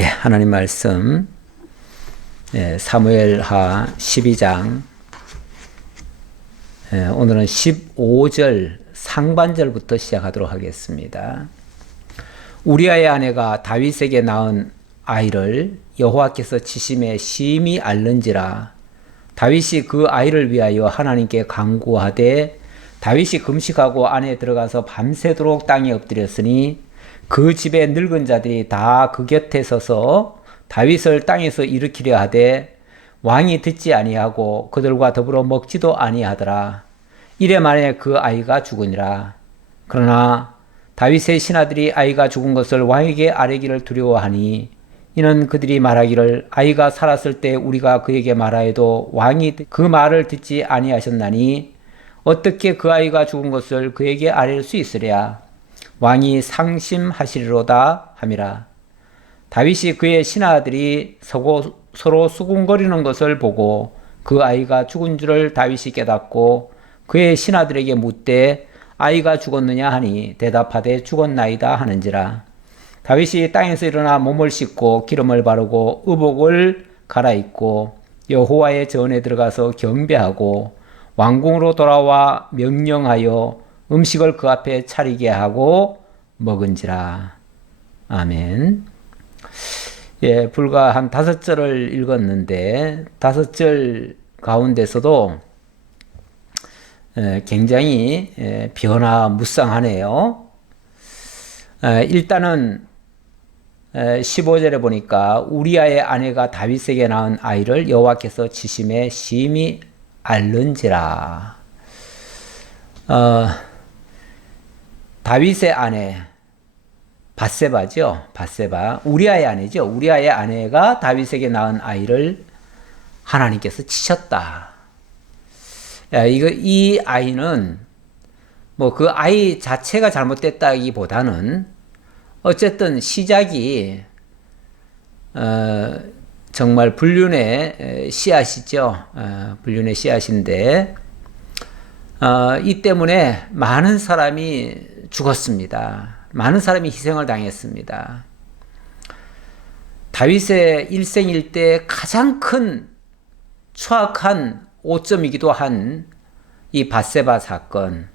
하나님 말씀, 사무엘하 12장, 오늘은 15절 상반절부터 시작하도록 하겠습니다. 우리아의 아내가 다윗에게 낳은 아이를 여호와께서 치심에 심히 앓는지라. 다윗이 그 아이를 위하여 하나님께 간구하되 다윗이 금식하고 안에 들어가서 밤새도록 땅에 엎드렸으니 그 집의 늙은 자들이 다 그 곁에 서서 다윗을 땅에서 일으키려 하되 왕이 듣지 아니하고 그들과 더불어 먹지도 아니하더라. 이래 만에 그 아이가 죽으니라. 그러나 다윗의 신하들이 아이가 죽은 것을 왕에게 아뢰기를 두려워하니 이는 그들이 말하기를 아이가 살았을 때 우리가 그에게 말하여도 왕이 그 말을 듣지 아니하셨나니 어떻게 그 아이가 죽은 것을 그에게 아뢰일 수 있으랴. 왕이 상심하시리로다 함이라. 다윗이 그의 신하들이 서로 수군거리는 것을 보고 그 아이가 죽은 줄을 다윗이 깨닫고 그의 신하들에게 묻되 아이가 죽었느냐 하니 대답하되 죽었나이다 하는지라. 다윗이 땅에서 일어나 몸을 씻고 기름을 바르고 의복을 갈아입고 여호와의 전에 들어가서 경배하고 왕궁으로 돌아와 명령하여 음식을 그 앞에 차리게 하고 먹은지라. 아멘. 불과 한 5절을 읽었는데 5절 가운데서도 굉장히 변화무쌍하네요. 일단은 15절에 보니까 우리아의 아내가 다윗에게 낳은 아이를 여호와께서 치심에 심히 앓는지라. 다윗의 아내 밧세바죠. 밧세바. 우리아의 아내죠. 우리아의 아내가 다윗에게 낳은 아이를 하나님께서 치셨다. 이 아이는 뭐 그 아이 자체가 잘못됐다기보다는 어쨌든 시작이 정말 불륜의 씨앗이죠. 불륜의 씨앗인데 이 때문에 많은 사람이 죽었습니다. 많은 사람이 희생을 당했습니다. 다윗의 일생일 때 가장 큰 추악한 오점이기도 한 이 밧세바 사건,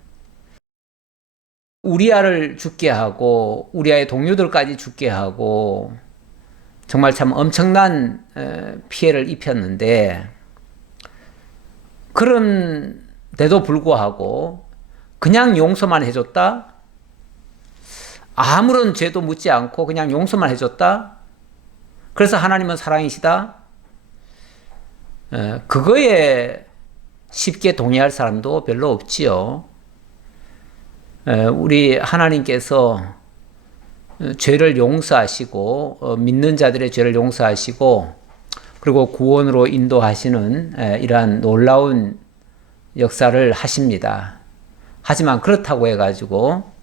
우리아를 죽게 하고 우리아의 동료들까지 죽게 하고 정말 참 엄청난 피해를 입혔는데, 그런데도 불구하고 그냥 용서만 해줬다? 아무런 죄도 묻지 않고 그냥 용서만 해줬다? 그래서 하나님은 사랑이시다? 그거에 쉽게 동의할 사람도 별로 없지요. 우리 하나님께서 죄를 용서하시고 믿는 자들의 죄를 용서하시고 그리고 구원으로 인도하시는 이러한 놀라운 역사를 하십니다. 하지만 그렇다고 해가지고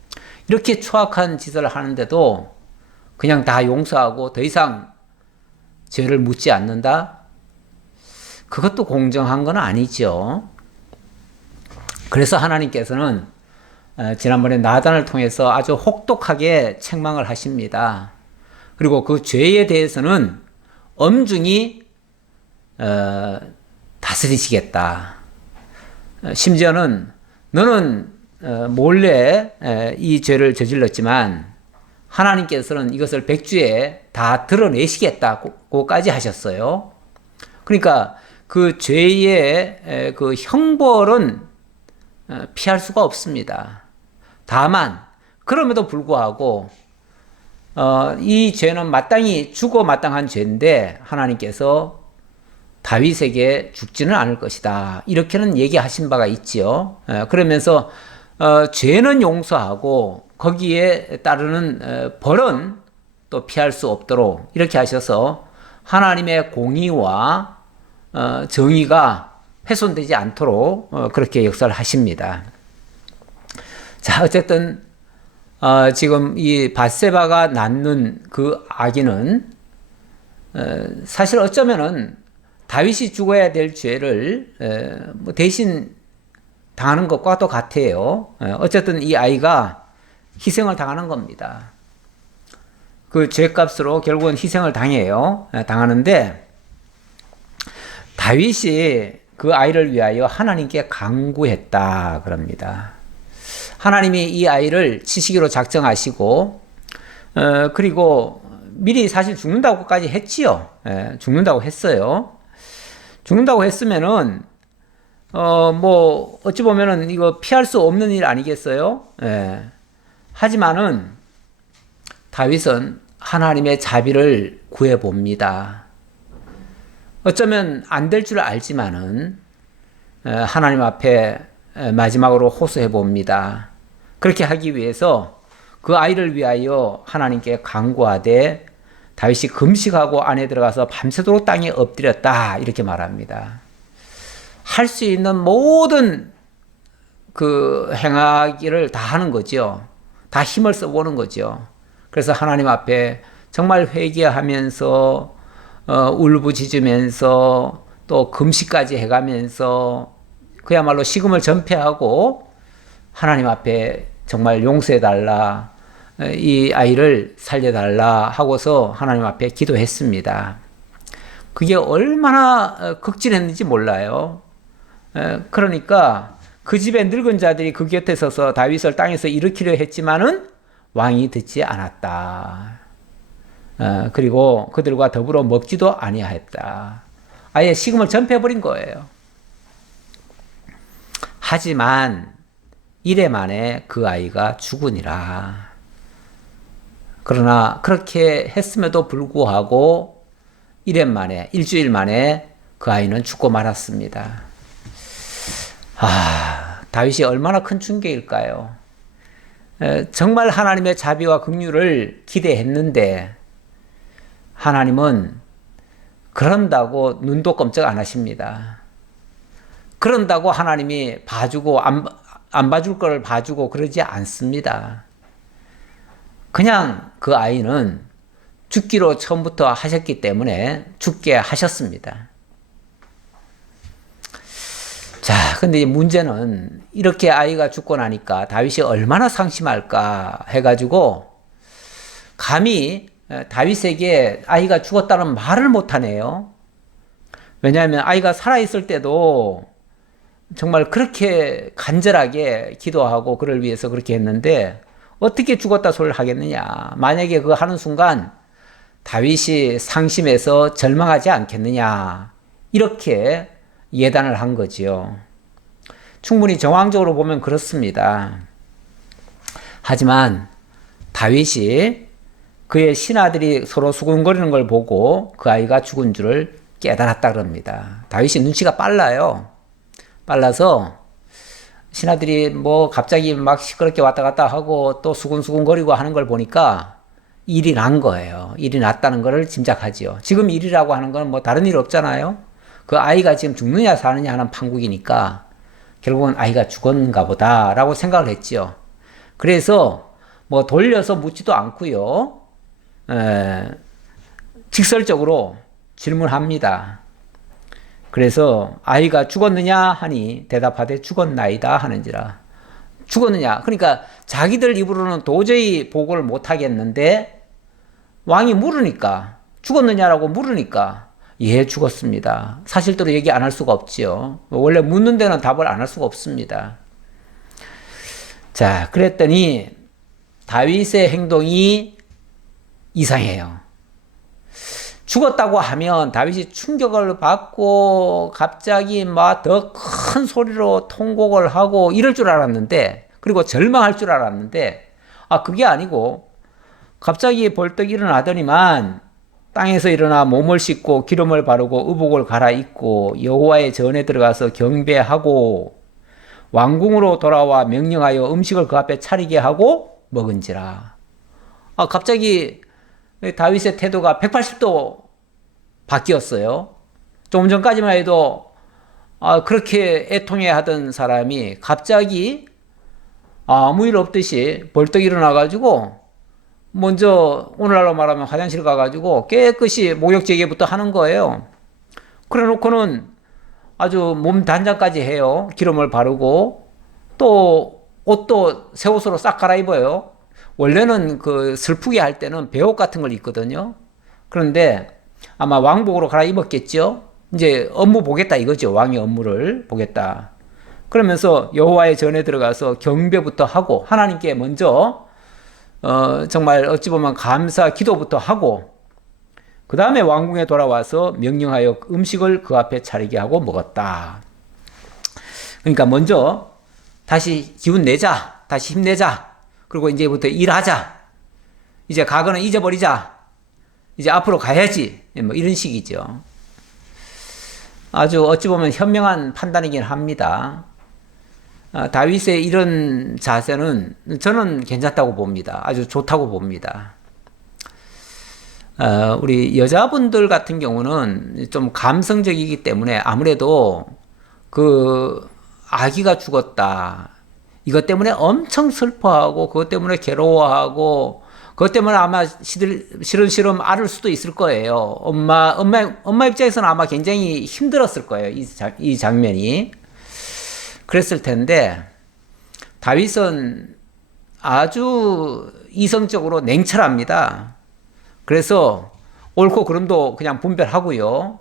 이렇게 추악한 짓을 하는데도 그냥 다 용서하고 더 이상 죄를 묻지 않는다? 그것도 공정한 건 아니죠. 그래서 하나님께서는 지난번에 나단을 통해서 아주 혹독하게 책망을 하십니다. 그리고 그 죄에 대해서는 엄중히 다스리시겠다. 심지어는 너는 몰래 이 죄를 저질렀지만 하나님께서는 이것을 백주에 다 드러내시겠다고까지 하셨어요. 그러니까 그 죄의 그 형벌은 피할 수가 없습니다. 다만 그럼에도 불구하고 이 죄는 마땅히 죽어 마땅한 죄인데 하나님께서 다윗에게 죽지는 않을 것이다. 이렇게는 얘기하신 바가 있지요. 그러면서 죄는 용서하고 거기에 따르는 벌은 또 피할 수 없도록 이렇게 하셔서 하나님의 공의와 정의가 훼손되지 않도록 그렇게 역사를 하십니다. 자, 어쨌든 지금 이 밧세바가 낳는 그 아기는 사실 어쩌면은 다윗이 죽어야 될 죄를 대신 당하는 것과 또 같아요. 어쨌든 이 아이가 희생을 당하는 겁니다. 그 죄값으로 결국은 희생을 당해요. 당하는데 다윗이 그 아이를 위하여 하나님께 간구했다 그럽니다. 하나님이 이 아이를 치시기로 작정하시고 그리고 미리 사실 죽는다고까지 했지요. 죽는다고 했어요. 죽는다고 했으면은 뭐 어찌 보면은 이거 피할 수 없는 일 아니겠어요? 하지만은 다윗은 하나님의 자비를 구해 봅니다. 어쩌면 안 될 줄 알지만은 하나님 앞에 마지막으로 호소해 봅니다. 그렇게 하기 위해서 그 아이를 위하여 하나님께 간구하되 다윗이 금식하고 안에 들어가서 밤새도록 땅에 엎드렸다 이렇게 말합니다. 할 수 있는 모든 그 행하기를 다 하는 거죠. 다 힘을 써보는 거죠. 그래서 하나님 앞에 정말 회개하면서 울부짖으면서 또 금식까지 해가면서 그야말로 식음을 전폐하고 하나님 앞에 정말 용서해달라, 이 아이를 살려달라 하고서 하나님 앞에 기도했습니다. 그게 얼마나 극진했는지 몰라요. 그러니까 그 집의 늙은 자들이 그 곁에 서서 다윗을 땅에서 일으키려 했지만은 왕이 듣지 않았다. 그리고 그들과 더불어 먹지도 아니하였다. 아예 식음을 전폐해버린 거예요. 하지만 이래 만에 그 아이가 죽으니라. 그러나 그렇게 했음에도 불구하고 이래 만에, 일주일 만에 그 아이는 죽고 말았습니다. 다윗이 얼마나 큰 충격일까요? 정말 하나님의 자비와 긍휼을 기대했는데 하나님은 그런다고 눈도 깜짝 안 하십니다. 그런다고 하나님이 봐주고 안 봐줄 걸 봐주고 그러지 않습니다. 그냥 그 아이는 죽기로 처음부터 하셨기 때문에 죽게 하셨습니다. 자, 근데 문제는 이렇게 아이가 죽고 나니까 다윗이 얼마나 상심할까 해가지고 감히 다윗에게 아이가 죽었다는 말을 못하네요. 왜냐하면 아이가 살아있을 때도 정말 그렇게 간절하게 기도하고 그를 위해서 그렇게 했는데 어떻게 죽었다 소리를 하겠느냐. 만약에 그거 하는 순간 다윗이 상심해서 절망하지 않겠느냐. 이렇게 예단을 한 거지요. 충분히 정황적으로 보면 그렇습니다. 하지만 다윗이 그의 신하들이 서로 수군거리는 걸 보고 그 아이가 죽은 줄을 깨달았다 그럽니다. 다윗이 눈치가 빨라요. 빨라서 신하들이 뭐 갑자기 막 시끄럽게 왔다 갔다 하고 또 수군수군거리고 하는 걸 보니까 일이 난 거예요. 일이 났다는 것을 짐작하지요. 지금 일이라고 하는 건 뭐 다른 일 없잖아요. 그 아이가 지금 죽느냐 사느냐 하는 판국이니까 결국은 아이가 죽었는가 보다라고 생각을 했지요. 그래서 뭐 돌려서 묻지도 않고요. 직설적으로 질문합니다. 그래서 아이가 죽었느냐 하니 대답하되 죽었나이다 하는지라. 죽었느냐. 그러니까 자기들 입으로는 도저히 보고를 못 하겠는데 왕이 물으니까, 죽었느냐라고 물으니까 예, 죽었습니다. 사실대로 얘기 안 할 수가 없지요. 원래 묻는 데는 답을 안 할 수가 없습니다. 자, 그랬더니 다윗의 행동이 이상해요. 죽었다고 하면 다윗이 충격을 받고 갑자기 막 더 큰 소리로 통곡을 하고 이럴 줄 알았는데, 그리고 절망할 줄 알았는데, 그게 아니고 갑자기 벌떡 일어나더니만 땅에서 일어나 몸을 씻고 기름을 바르고 의복을 갈아입고 여호와의 전에 들어가서 경배하고 왕궁으로 돌아와 명령하여 음식을 그 앞에 차리게 하고 먹은지라. 갑자기 다윗의 태도가 180도 바뀌었어요. 조금 전까지만 해도 그렇게 애통해 하던 사람이 갑자기 아무 일 없듯이 벌떡 일어나가지고 먼저 오늘날로 말하면 화장실 가가지고 깨끗이 목욕제기부터 하는 거예요. 그래 놓고는 아주 몸 단장까지 해요. 기름을 바르고 또 옷도 새 옷으로 싹 갈아입어요. 원래는 그 슬프게 할 때는 배옷 같은 걸 입거든요. 그런데 아마 왕복으로 갈아입었겠죠. 이제 업무 보겠다 이거죠. 왕의 업무를 보겠다. 그러면서 여호와의 전에 들어가서 경배부터 하고 하나님께 먼저 정말 어찌 보면 감사 기도부터 하고 그 다음에 왕궁에 돌아와서 명령하여 음식을 그 앞에 차리게 하고 먹었다. 그러니까 먼저 다시 기운 내자, 다시 힘내자, 그리고 이제부터 일하자, 이제 과거는 잊어버리자, 이제 앞으로 가야지, 뭐 이런 식이죠. 아주 어찌 보면 현명한 판단이긴 합니다. 다윗의 이런 자세는 저는 괜찮다고 봅니다. 아주 좋다고 봅니다. 우리 여자분들 같은 경우는 좀 감성적이기 때문에 아무래도 그 아기가 죽었다, 이것 때문에 엄청 슬퍼하고 그것 때문에 괴로워하고 그것 때문에 아마 시름시름 앓을 수도 있을 거예요. 엄마 입장에서는 아마 굉장히 힘들었을 거예요. 이 장면이. 그랬을 텐데 다윗은 아주 이성적으로 냉철합니다. 그래서 옳고 그름도 그냥 분별하고요.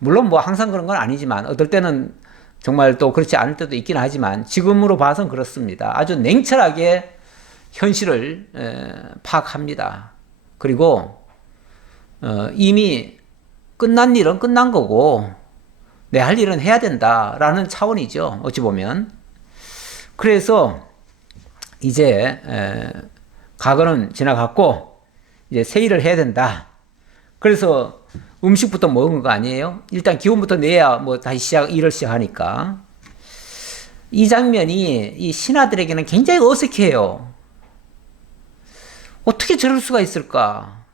물론 뭐 항상 그런 건 아니지만 어떨 때는 정말 또 그렇지 않을 때도 있긴 하지만 지금으로 봐선 그렇습니다. 아주 냉철하게 현실을 파악합니다. 그리고 이미 끝난 일은 끝난 거고 내 할 일은 해야 된다라는 차원이죠. 어찌 보면. 그래서 이제 과거는 지나갔고 이제 새 일을 해야 된다. 그래서 음식부터 먹은 거 아니에요? 일단 기운부터 내야 뭐 다시 일을 시작하니까. 이 장면이 이 신하들에게는 굉장히 어색해요. 어떻게 저럴 수가 있을까?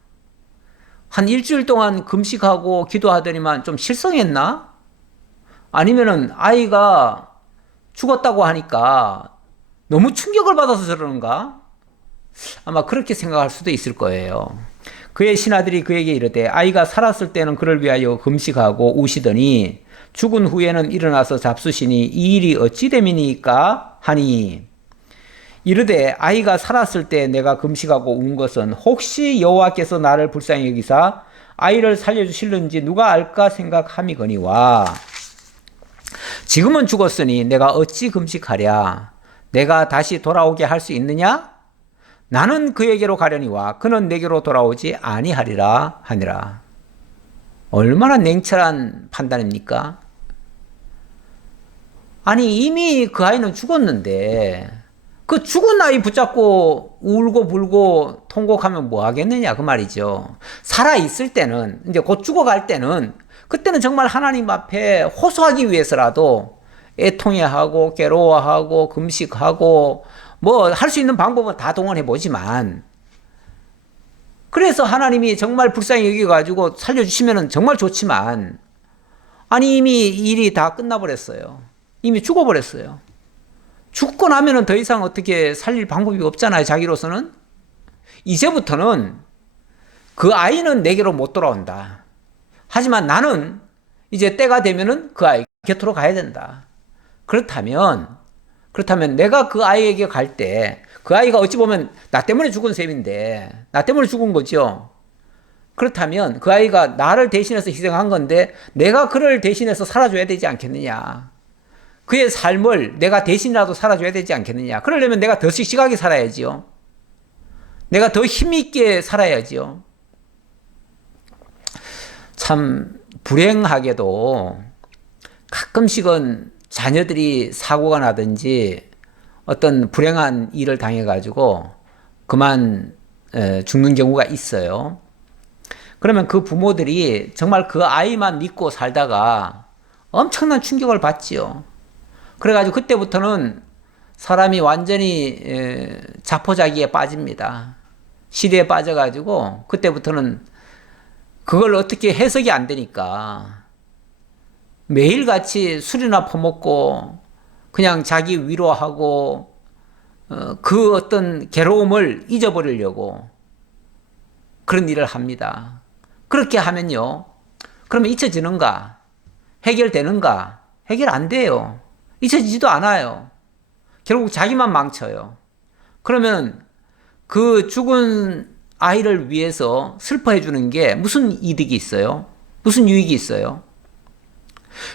한 일주일 동안 금식하고 기도하더니만 좀 실성했나? 아니면은 아이가 죽었다고 하니까 너무 충격을 받아서 저러는가? 아마 그렇게 생각할 수도 있을 거예요. 그의 신하들이 그에게 이르되 아이가 살았을 때는 그를 위하여 금식하고 우시더니 죽은 후에는 일어나서 잡수시니 이 일이 어찌 됨이니까 하니 이르되 아이가 살았을 때 내가 금식하고 운 것은 혹시 여호와께서 나를 불쌍히 여기사 아이를 살려주실는지 누가 알까 생각함이거니와 지금은 죽었으니 내가 어찌 금식하랴 내가 다시 돌아오게 할 수 있느냐? 나는 그에게로 가려니와 그는 내게로 돌아오지 아니하리라 하니라. 얼마나 냉철한 판단입니까? 아니 이미 그 아이는 죽었는데 그 죽은 아이 붙잡고 울고 불고 통곡하면 뭐 하겠느냐 그 말이죠. 살아 있을 때는 이제 곧 죽어갈 때는 그때는 정말 하나님 앞에 호소하기 위해서라도 애통해하고 괴로워하고 금식하고 뭐 할 수 있는 방법은 다 동원해 보지만 그래서 하나님이 정말 불쌍히 여겨가지고 살려주시면 정말 좋지만 아니 이미 일이 다 끝나버렸어요. 이미 죽어버렸어요. 죽고 나면은 더 이상 어떻게 살릴 방법이 없잖아요. 자기로서는. 이제부터는 그 아이는 내게로 못 돌아온다. 하지만 나는 이제 때가 되면은 그 아이 곁으로 가야 된다. 그렇다면 내가 그 아이에게 갈 때 그 아이가 어찌 보면 나 때문에 죽은 셈인데 나 때문에 죽은 거죠. 그렇다면 그 아이가 나를 대신해서 희생한 건데 내가 그를 대신해서 살아줘야 되지 않겠느냐. 그의 삶을 내가 대신이라도 살아줘야 되지 않겠느냐. 그러려면 내가 더 씩씩하게 살아야지요. 내가 더 힘있게 살아야지요. 참 불행하게도 가끔씩은 자녀들이 사고가 나든지 어떤 불행한 일을 당해가지고 그만 죽는 경우가 있어요. 그러면 그 부모들이 정말 그 아이만 믿고 살다가 엄청난 충격을 받지요. 그래가지고 그때부터는 사람이 완전히 자포자기에 빠집니다. 시대에 빠져가지고 그때부터는 그걸 어떻게 해석이 안 되니까 매일같이 술이나 퍼먹고 그냥 자기 위로하고 그 어떤 괴로움을 잊어버리려고 그런 일을 합니다. 그렇게 하면요. 그러면 잊혀지는가? 해결되는가? 해결 안 돼요. 잊혀지지도 않아요. 결국 자기만 망쳐요. 그러면 그 죽은 아이를 위해서 슬퍼해 주는 게 무슨 이득이 있어요? 무슨 유익이 있어요?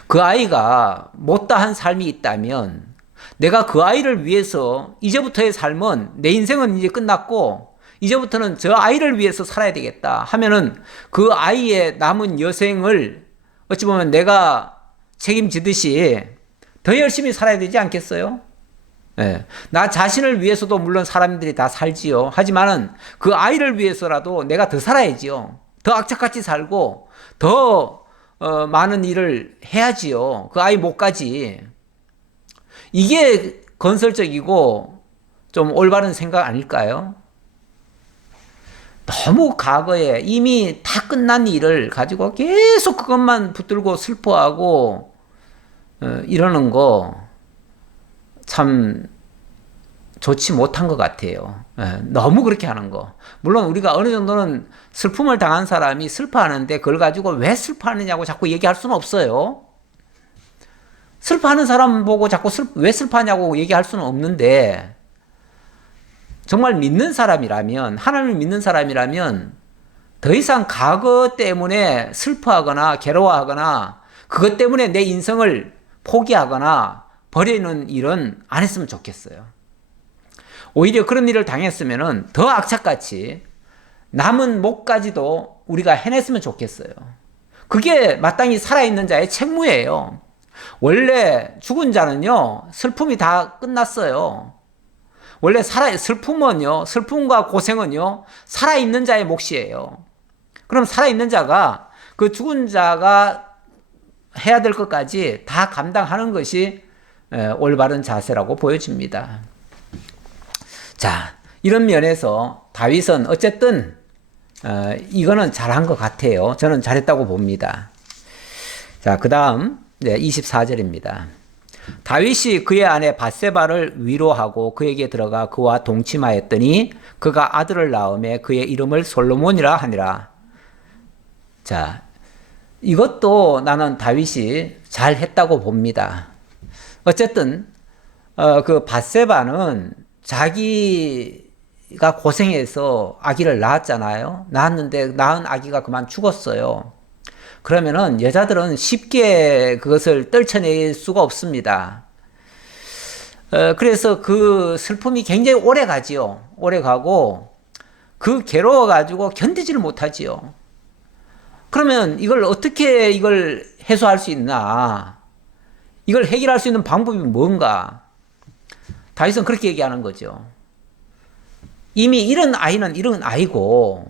그 아이가 못다한 삶이 있다면 내가 그 아이를 위해서 이제부터의 삶은 내 인생은 이제 끝났고 이제부터는 저 아이를 위해서 살아야 되겠다 하면은 그 아이의 남은 여생을 어찌 보면 내가 책임지듯이 더 열심히 살아야 되지 않겠어요? 네. 나 자신을 위해서도 물론 사람들이 다 살지요. 하지만은 그 아이를 위해서라도 내가 더 살아야지요. 더 악착같이 살고 더 많은 일을 해야지요. 그 아이 목까지. 이게 건설적이고 좀 올바른 생각 아닐까요? 너무 과거에 이미 다 끝난 일을 가지고 계속 그것만 붙들고 슬퍼하고 이러는 거 참 좋지 못한 것 같아요. 너무 그렇게 하는 거. 물론 우리가 어느 정도는 슬픔을 당한 사람이 슬퍼하는데 그걸 가지고 왜 슬퍼하느냐고 자꾸 얘기할 수는 없어요. 슬퍼하는 사람 보고 자꾸 왜 슬퍼하냐고 얘기할 수는 없는데 정말 믿는 사람이라면, 하나님을 믿는 사람이라면 더 이상 과거 때문에 슬퍼하거나 괴로워하거나 그것 때문에 내 인생을 포기하거나 버리는 일은 안 했으면 좋겠어요. 오히려 그런 일을 당했으면 더 악착같이 남은 목까지도 우리가 해냈으면 좋겠어요. 그게 마땅히 살아있는 자의 책무예요. 원래 죽은 자는요, 슬픔이 다 끝났어요. 원래 슬픔과 고생은요, 살아있는 자의 몫이에요. 그럼 살아있는 자가 그 죽은 자가 해야 될 것까지 다 감당하는 것이 올바른 자세라고 보여집니다. 자, 이런 면에서 다윗은 어쨌든 이거는 잘한 것 같아요. 저는 잘했다고 봅니다. 자, 그 다음 24절입니다. 다윗이 그의 아내 밧세바를 위로하고 그에게 들어가 그와 동침하였더니 그가 아들을 낳음에 그의 이름을 솔로몬이라 하니라. 자, 이것도 나는 다윗이 잘했다고 봅니다. 어쨌든 그 밧세바는 자기가 고생해서 아기를 낳았잖아요. 낳았는데 낳은 아기가 그만 죽었어요. 그러면은 여자들은 쉽게 그것을 떨쳐낼 수가 없습니다. 그래서 그 슬픔이 굉장히 오래 가지요. 오래 가고 그 괴로워가지고 견디지를 못하지요. 그러면 이걸 해소할 수 있나? 이걸 해결할 수 있는 방법이 뭔가? 다윗은 그렇게 얘기하는 거죠. 이미 이런 아이는 이런 아이고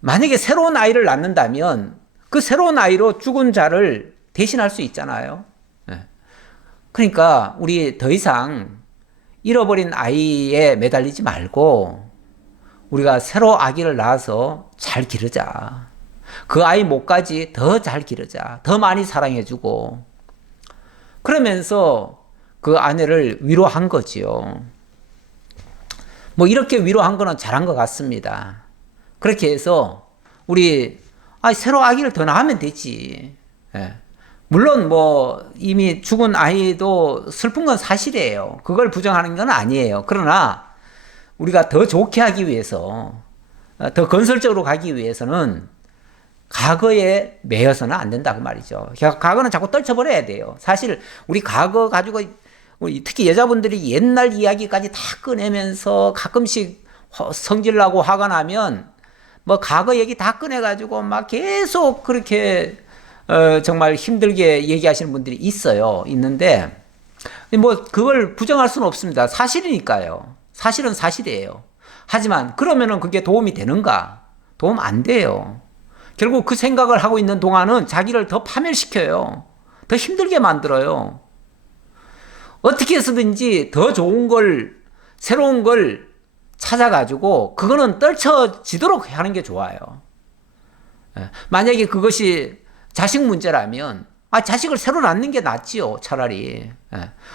만약에 새로운 아이를 낳는다면 그 새로운 아이로 죽은 자를 대신할 수 있잖아요. 그러니까 우리 더 이상 잃어버린 아이에 매달리지 말고 우리가 새로 아기를 낳아서 잘 기르자. 그 아이 목까지 더 잘 기르자. 더 많이 사랑해주고 그러면서 그 아내를 위로한 거지요. 뭐 이렇게 위로한 거는 잘한 것 같습니다. 그렇게 해서 우리 새로 아기를 더 낳으면 되지. 물론 뭐 이미 죽은 아이도 슬픈 건 사실이에요. 그걸 부정하는 건 아니에요. 그러나 우리가 더 좋게 하기 위해서 더 건설적으로 가기 위해서는 과거에 매여서는 안 된다고 말이죠. 과거는 자꾸 떨쳐버려야 돼요. 사실 우리 과거 가지고 특히 여자분들이 옛날 이야기까지 다 꺼내면서 가끔씩 성질나고 화가 나면 뭐 과거 얘기 다 꺼내가지고 막 계속 그렇게 정말 힘들게 얘기하시는 분들이 있는데 뭐 그걸 부정할 수는 없습니다. 사실이니까요. 사실은 사실이에요. 하지만 그러면은 그게 도움이 되는가? 도움 안 돼요. 결국 그 생각을 하고 있는 동안은 자기를 더 파멸시켜요. 더 힘들게 만들어요. 어떻게 해서든지 더 좋은 걸, 새로운 걸 찾아가지고 그거는 떨쳐지도록 하는 게 좋아요. 만약에 그것이 자식 문제라면 자식을 새로 낳는 게 낫지요, 차라리.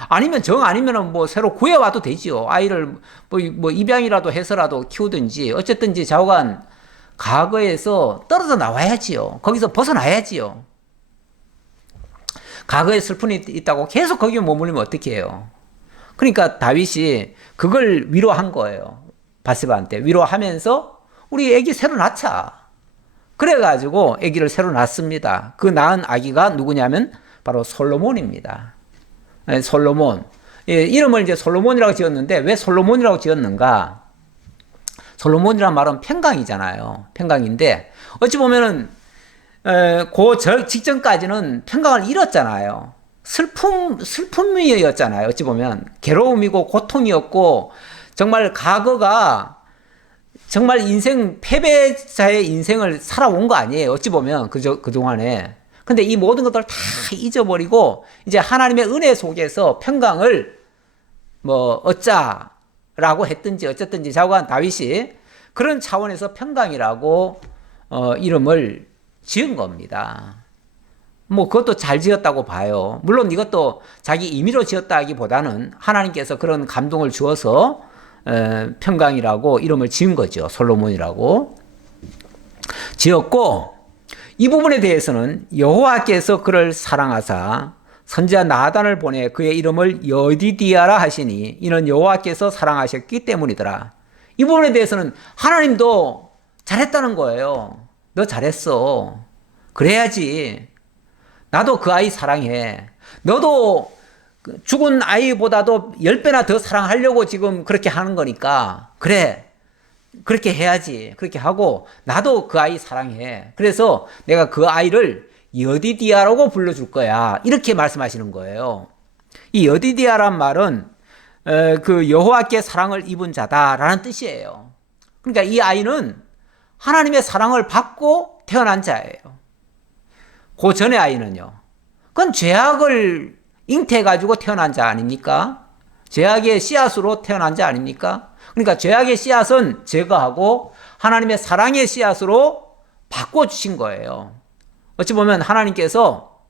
아니면 아니면은 뭐 새로 구해와도 되지요. 아이를 뭐 입양이라도 해서라도 키우든지 어쨌든지 좌우간 과거에서 떨어져 나와야지요. 거기서 벗어나야지요. 과거에 슬픔이 있다고 계속 거기에 머물리면 어떻게 해요? 그러니까 다윗이 그걸 위로한 거예요. 바세바한테 위로하면서 우리 애기 새로 낳자. 그래가지고 애기를 새로 낳습니다. 그 낳은 아기가 누구냐면 바로 솔로몬입니다. 솔로몬. 이름을 이제 솔로몬이라고 지었는데 왜 솔로몬이라고 지었는가? 솔로몬이란 말은 평강이잖아요. 평강인데 어찌 보면은 그 직전까지는 평강을 잃었잖아요. 슬픔이었잖아요. 어찌 보면 괴로움이고 고통이었고 정말 과거가 정말 인생 패배자의 인생을 살아온 거 아니에요. 어찌 보면 그동안에. 근데 이 모든 것들을 다 잊어버리고 이제 하나님의 은혜 속에서 평강을 뭐 얻자라고 했든지 어쨌든지 자고한 다윗이 그런 차원에서 평강이라고 이름을 지은 겁니다. 뭐 그것도 잘 지었다고 봐요. 물론 이것도 자기 임의로 지었다기보다는 하나님께서 그런 감동을 주어서 평강이라고 이름을 지은 거죠. 솔로몬이라고 지었고, 이 부분에 대해서는 여호와께서 그를 사랑하사 선지자 나단을 보내 그의 이름을 여디디아라 하시니 이는 여호와께서 사랑하셨기 때문이더라. 이 부분에 대해서는 하나님도 잘했다는 거예요. 너 잘했어. 그래야지. 나도 그 아이 사랑해. 너도 죽은 아이보다도 10배나 더 사랑하려고 지금 그렇게 하는 거니까 그래. 그렇게 해야지. 그렇게 하고 나도 그 아이 사랑해. 그래서 내가 그 아이를 여디디아라고 불러줄 거야. 이렇게 말씀하시는 거예요. 이 여디디아란 말은 그 여호와께 사랑을 입은 자다라는 뜻이에요. 그러니까 이 아이는 하나님의 사랑을 받고 태어난 자예요. 그 전의 아이는요. 그건 죄악을 잉태해가지고 태어난 자 아닙니까? 죄악의 씨앗으로 태어난 자 아닙니까? 그러니까 죄악의 씨앗은 제거하고 하나님의 사랑의 씨앗으로 바꿔주신 거예요. 어찌 보면 하나님께서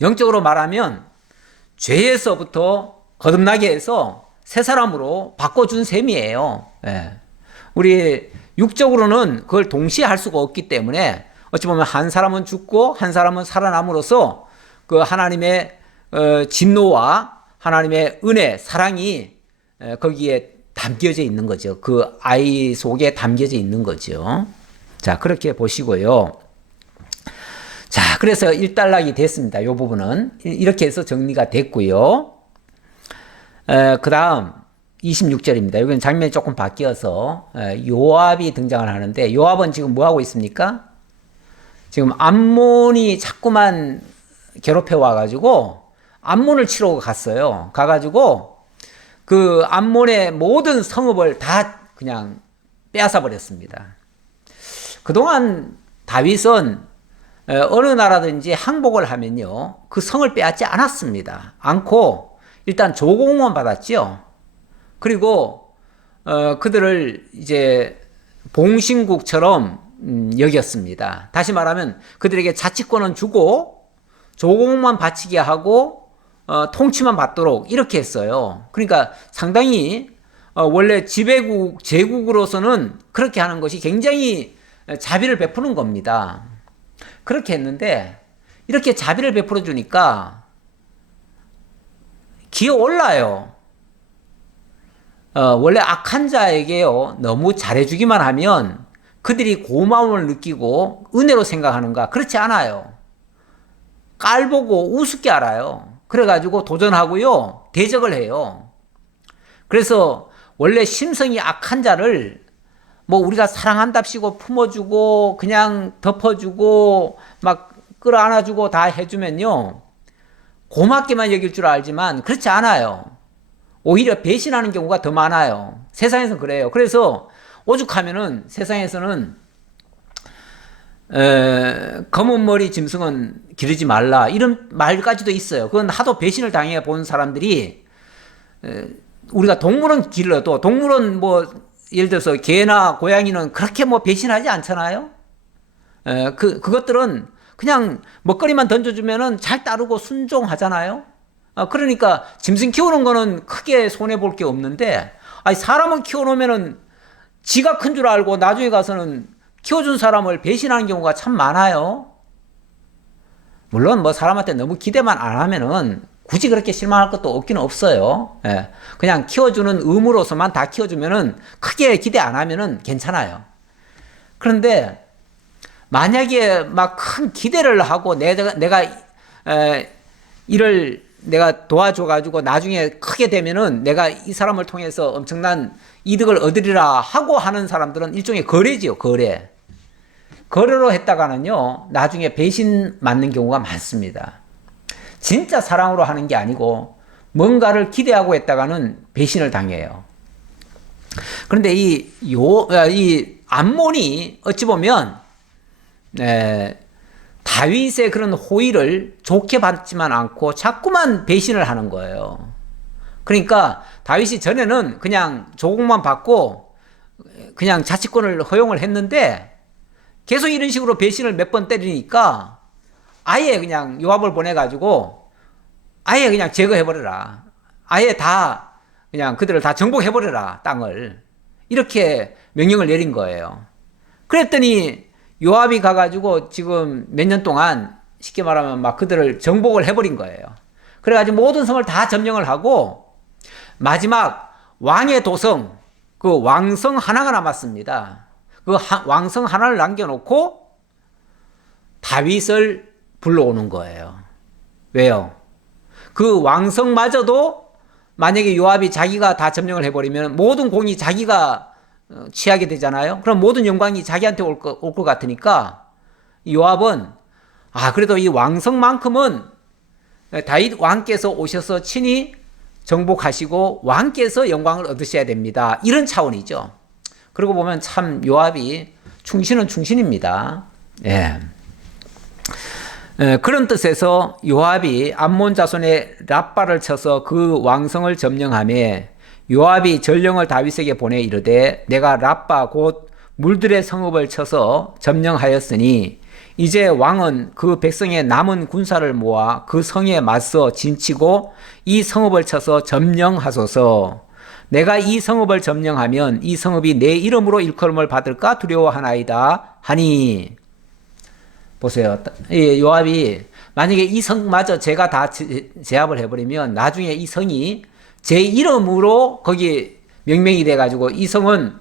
영적으로 말하면 죄에서부터 거듭나게 해서 새 사람으로 바꿔준 셈이에요. 예. 우리 육적으로는 그걸 동시에 할 수가 없기 때문에 어찌 보면 한 사람은 죽고 한 사람은 살아남으로써 그 하나님의 진노와 하나님의 은혜, 사랑이 거기에 담겨져 있는 거죠. 그 아이 속에 담겨져 있는 거죠. 자, 그렇게 보시고요. 자, 그래서 일단락이 됐습니다. 이 부분은. 이렇게 해서 정리가 됐고요. 그 다음 26절입니다. 여기는 장면이 조금 바뀌어서 요압이 등장을 하는데 요압은 지금 뭐 하고 있습니까? 지금 암몬이 자꾸만 괴롭혀 와가지고 암몬을 치러 갔어요. 가가지고 그 암몬의 모든 성읍을 다 그냥 빼앗아 버렸습니다. 그동안 다윗은 어느 나라든지 항복을 하면요 그 성을 빼앗지 않았습니다. 않고 일단 조공만 받았죠. 그리고 그들을 이제 봉신국처럼 여겼습니다. 다시 말하면 그들에게 자치권은 주고 조공만 바치게 하고 통치만 받도록 이렇게 했어요. 그러니까 상당히 원래 지배국, 제국으로서는 그렇게 하는 것이 굉장히 자비를 베푸는 겁니다. 그렇게 했는데 이렇게 자비를 베풀어 주니까 기어 올라요. 원래 악한 자에게요 너무 잘해주기만 하면 그들이 고마움을 느끼고 은혜로 생각하는가? 그렇지 않아요. 깔보고 우습게 알아요. 그래가지고 도전하고요 대적을 해요. 그래서 원래 심성이 악한 자를 뭐 우리가 사랑한답시고 품어주고 그냥 덮어주고 막 끌어안아주고 다 해주면요 고맙게만 여길 줄 알지만 그렇지 않아요. 오히려 배신하는 경우가 더 많아요. 세상에서는 그래요. 그래서 오죽하면은 세상에서는 검은 머리 짐승은 기르지 말라 이런 말까지도 있어요. 그건 하도 배신을 당해 본 사람들이 우리가 동물은 길러도 동물은 뭐 예를 들어서 개나 고양이는 그렇게 뭐 배신하지 않잖아요. 그것들은 그냥 먹거리만 던져주면은 잘 따르고 순종하잖아요. 그러니까 짐승 키우는 거는 크게 손해 볼 게 없는데 아니 사람은 키워놓으면은 지가 큰 줄 알고 나중에 가서는 키워준 사람을 배신하는 경우가 참 많아요. 물론 뭐 사람한테 너무 기대만 안 하면은 굳이 그렇게 실망할 것도 없기는 없어요. 예. 그냥 키워주는 의무로서만 다 키워주면은 크게 기대 안 하면은 괜찮아요. 그런데 만약에 막 큰 기대를 하고 내가 이를 내가 도와줘가지고 나중에 크게 되면은 내가 이 사람을 통해서 엄청난 이득을 얻으리라 하고 하는 사람들은 일종의 거래지요, 거래. 거래로 했다가는요, 나중에 배신 맞는 경우가 많습니다. 진짜 사랑으로 하는 게 아니고 뭔가를 기대하고 했다가는 배신을 당해요. 그런데 이 암몬이 어찌 보면 다윗의 그런 호의를 좋게 받지만 않고 자꾸만 배신을 하는 거예요. 그러니까 다윗이 전에는 그냥 조공만 받고 그냥 자치권을 허용을 했는데 계속 이런 식으로 배신을 몇 번 때리니까 아예 그냥 요압을 보내가지고 아예 그냥 제거해버려라. 아예 다 그냥 그들을 다 정복해버려라, 땅을. 이렇게 명령을 내린 거예요. 그랬더니 요압이 가가지고 지금 몇 년 동안 쉽게 말하면 막 그들을 정복을 해버린 거예요. 그래가지고 모든 성을 다 점령을 하고 마지막 왕의 도성, 그 왕성 하나가 남았습니다. 그 왕성 하나를 남겨놓고 다윗을 불러오는 거예요. 왜요? 그 왕성마저도 만약에 요압이 자기가 다 점령을 해버리면 모든 공이 자기가 취하게 되잖아요. 그럼 모든 영광이 자기한테 올 것 같으니까 요압은 그래도 이 왕성만큼은 다윗 왕께서 오셔서 친히 정복하시고 왕께서 영광을 얻으셔야 됩니다. 이런 차원이죠. 그러고 보면 참 요압이 충신은 충신입니다. 예. 그런 뜻에서 요압이 암몬 자손의 랍바를 쳐서 그 왕성을 점령하며 요압이 전령을 다윗에게 보내 이르되 내가 랍바 곧 물들의 성읍을 쳐서 점령하였으니 이제 왕은 그 백성의 남은 군사를 모아 그 성에 맞서 진치고 이 성읍을 쳐서 점령하소서. 내가 이 성읍을 점령하면 이 성읍이 내 이름으로 일컬음을 받을까 두려워하나이다 하니. 보세요. 요압이 만약에 이 성마저 제가 다 제압을 해버리면 나중에 이 성이 제 이름으로 거기 명명이 돼가지고 이 성은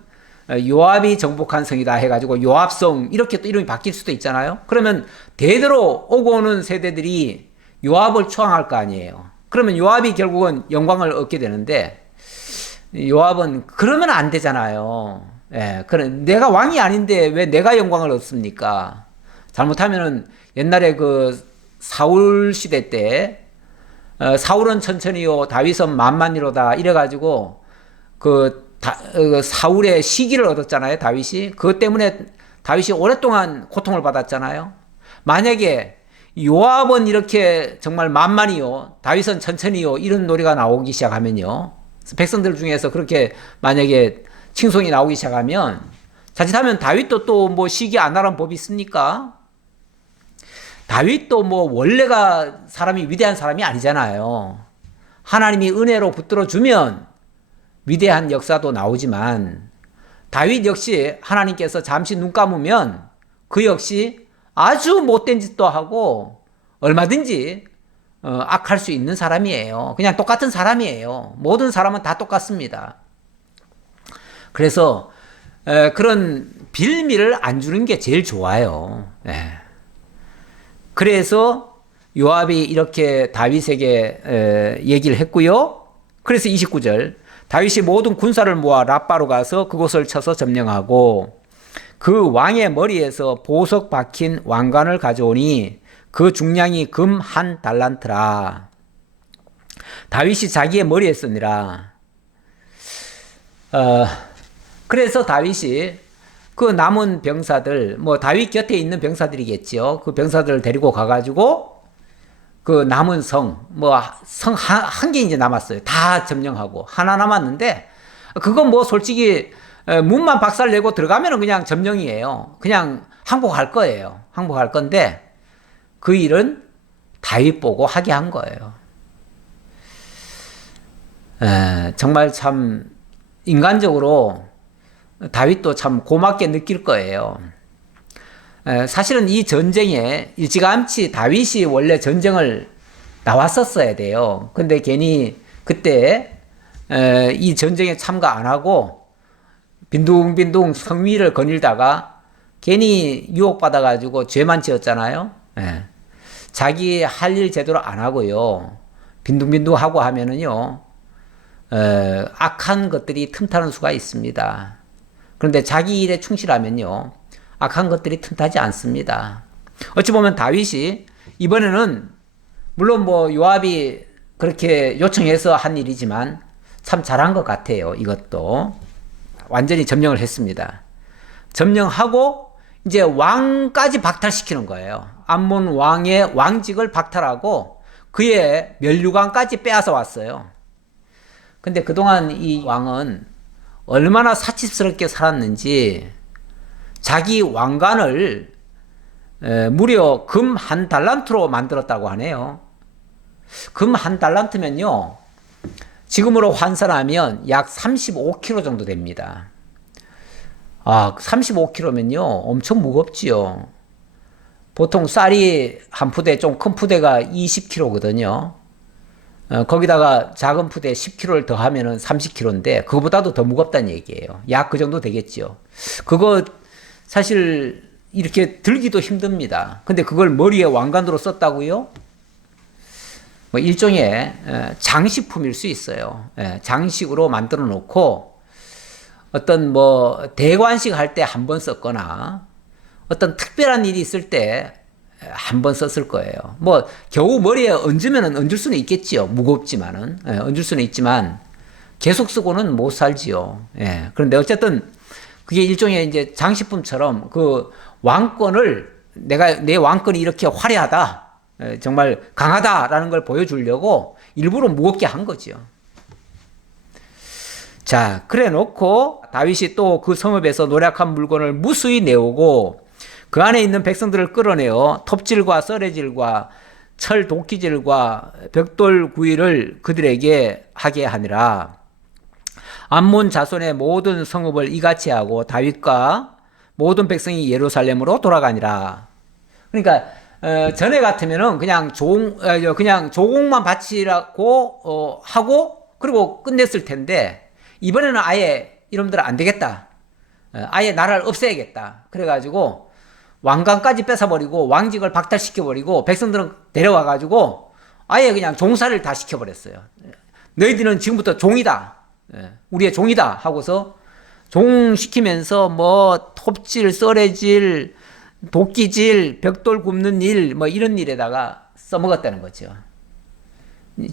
요압이 정복한 성이다 해가지고 요압성 이렇게 또 이름이 바뀔 수도 있잖아요. 그러면 대대로 오고 오는 세대들이 요압을 추앙할 거 아니에요. 그러면 요압이 결국은 영광을 얻게 되는데 요압은 그러면 안 되잖아요. 예, 내가 왕이 아닌데 왜 내가 영광을 얻습니까? 잘못하면은 옛날에 그 사울 시대 때 사울은 천천히요 다윗은 만만이로다 이래가지고 그 사울의 시기를 얻었잖아요. 다윗이 그것 때문에 다윗이 오랫동안 고통을 받았잖아요. 만약에 요압은 이렇게 정말 만만이요 다윗은 천천히요 이런 노래가 나오기 시작하면요 백성들 중에서 그렇게 만약에 칭송이 나오기 시작하면 자칫하면 다윗도 또 뭐 시기 안 하라는 법이 있습니까? 다윗도 뭐 원래가 사람이 위대한 사람이 아니잖아요. 하나님이 은혜로 붙들어 주면 위대한 역사도 나오지만 다윗 역시 하나님께서 잠시 눈 감으면 그 역시 아주 못된 짓도 하고 얼마든지 악할 수 있는 사람이에요. 그냥 똑같은 사람이에요. 모든 사람은 다 똑같습니다. 그래서 그런 빌미를 안 주는 게 제일 좋아요. 그래서 요압이 이렇게 다윗에게 얘기를 했고요. 그래서 29절 다윗이 모든 군사를 모아 랍바로 가서 그곳을 쳐서 점령하고 그 왕의 머리에서 보석 박힌 왕관을 가져오니 그 중량이 금 한 달란트라. 다윗이 자기의 머리에 쓰니라. 그래서 다윗이 그 남은 병사들, 뭐 다윗 곁에 있는 병사들이겠지요. 그 병사들을 데리고 가가지고 그 남은 성, 뭐 성 한 개 이제 남았어요. 다 점령하고 하나 남았는데 그건 뭐 솔직히 문만 박살내고 들어가면은 그냥 점령이에요. 그냥 항복할 거예요. 항복할 건데 그 일은 다윗 보고 하게 한 거예요. 정말 참 인간적으로 다윗도 참 고맙게 느낄 거예요. 사실은 이 전쟁에 일찌감치 다윗이 원래 전쟁을 나왔었어야 돼요. 근데 괜히 그때 이 전쟁에 참가 안 하고 빈둥빈둥 성위를 거닐다가 괜히 유혹받아가지고 죄만 지었잖아요. 예. 자기 할 일 제대로 안 하고요. 빈둥빈둥 하고 하면은요, 악한 것들이 틈타는 수가 있습니다. 그런데 자기 일에 충실하면요, 악한 것들이 틈타지 않습니다. 어찌 보면 다윗이 이번에는 물론 뭐 요압이 그렇게 요청해서 한 일이지만 참 잘한 것 같아요. 이것도 완전히 점령을 했습니다. 점령하고 이제 왕까지 박탈시키는 거예요. 암몬 왕의 왕직을 박탈하고 그의 면류관까지 빼앗아 왔어요. 근데 그동안 이 왕은 얼마나 사치스럽게 살았는지 자기 왕관을 무려 금 1달란트로 만들었다고 하네요. 금 1달란트면요, 지금으로 환산하면 약 35kg 정도 됩니다. 35kg면요 엄청 무겁지요. 보통 쌀이 한 푸대, 좀 큰 푸대가 20kg거든요. 거기다가 작은 푸대 10kg를 더하면은 30kg인데 그거보다도 더 무겁다는 얘기예요. 약 그 정도 되겠죠. 그거 사실 이렇게 들기도 힘듭니다. 근데 그걸 머리에 왕관으로 썼다고요? 뭐 일종의 장식품일 수 있어요. 장식으로 만들어 놓고 어떤 뭐 대관식 할 때 한 번 썼거나 어떤 특별한 일이 있을 때 한 번 썼을 거예요. 뭐 겨우 머리에 얹으면 얹을 수는 있겠지요. 무겁지만은 얹을 수는 있지만 계속 쓰고는 못 살지요. 그런데 어쨌든 그게 일종의 이제 장식품처럼 그 왕권을 내 왕권이 이렇게 화려하다, 정말 강하다라는 걸 보여주려고 일부러 무겁게 한 거죠. 자, 그래 놓고 다윗이 또 그 성읍에서 노략한 물건을 무수히 내오고 그 안에 있는 백성들을 끌어내어 톱질과 썰애질과 철 도끼질과 벽돌 구이를 그들에게 하게 하니라. 암몬 자손의 모든 성읍을 이같이 하고 다윗과 모든 백성이 예루살렘으로 돌아가니라. 그러니까 전에 같으면은 그냥 조공만 바치라고 하고 그리고 끝냈을 텐데 이번에는 아예 이놈들은 안 되겠다. 아예 나라를 없애야겠다. 그래가지고 왕관까지 뺏어버리고 왕직을 박탈시켜버리고 백성들은 데려와가지고 아예 그냥 종살이를 다 시켜버렸어요. 너희들은 지금부터 종이다. 우리의 종이다 하고서 종시키면서 뭐 톱질, 썰애질, 도끼질, 벽돌 굽는 일, 뭐 이런 일에다가 써먹었다는 거죠.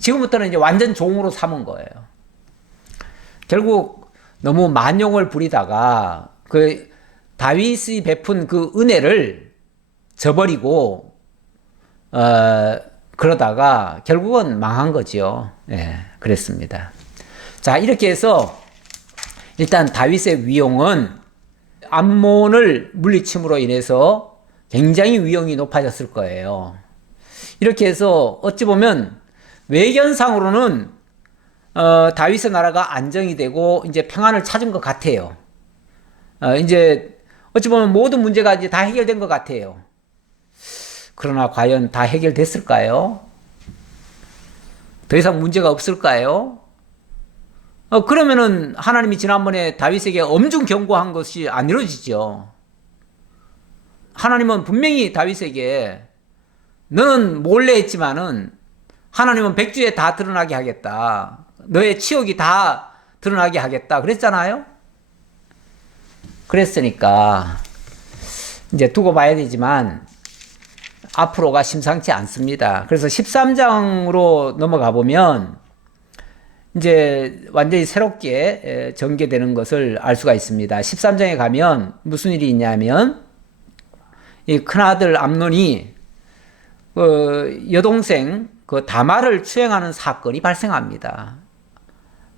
지금부터는 이제 완전 종으로 삼은 거예요. 결국 너무 만용을 부리다가 그 다윗이 베푼 그 은혜를 저버리고 그러다가 결국은 망한 거죠. 그랬습니다. 자, 이렇게 해서 일단 다윗의 위용은 암몬을 물리침으로 인해서 굉장히 위용이 높아졌을 거예요. 이렇게 해서 어찌 보면 외견상으로는 다윗의 나라가 안정이 되고 이제 평안을 찾은 것 같아요. 이제 어찌 보면 모든 문제가 이제 다 해결된 것 같아요. 그러나 과연 다 해결됐을까요? 더 이상 문제가 없을까요? 그러면은 하나님이 지난번에 다윗에게 엄중 경고한 것이 안 이루어지죠. 하나님은 분명히 다윗에게 너는 몰래 했지만은 하나님은 백주에 다 드러나게 하겠다. 너의 치욕이 다 드러나게 하겠다. 그랬잖아요. 그랬으니까 이제 두고 봐야 되지만 앞으로가 심상치 않습니다. 그래서 13장으로 넘어가 보면 이제 완전히 새롭게 전개되는 것을 알 수가 있습니다. 13장에 가면 무슨 일이 있냐면 이 큰아들 암논이 여동생 그 다말을 추행하는 사건이 발생합니다.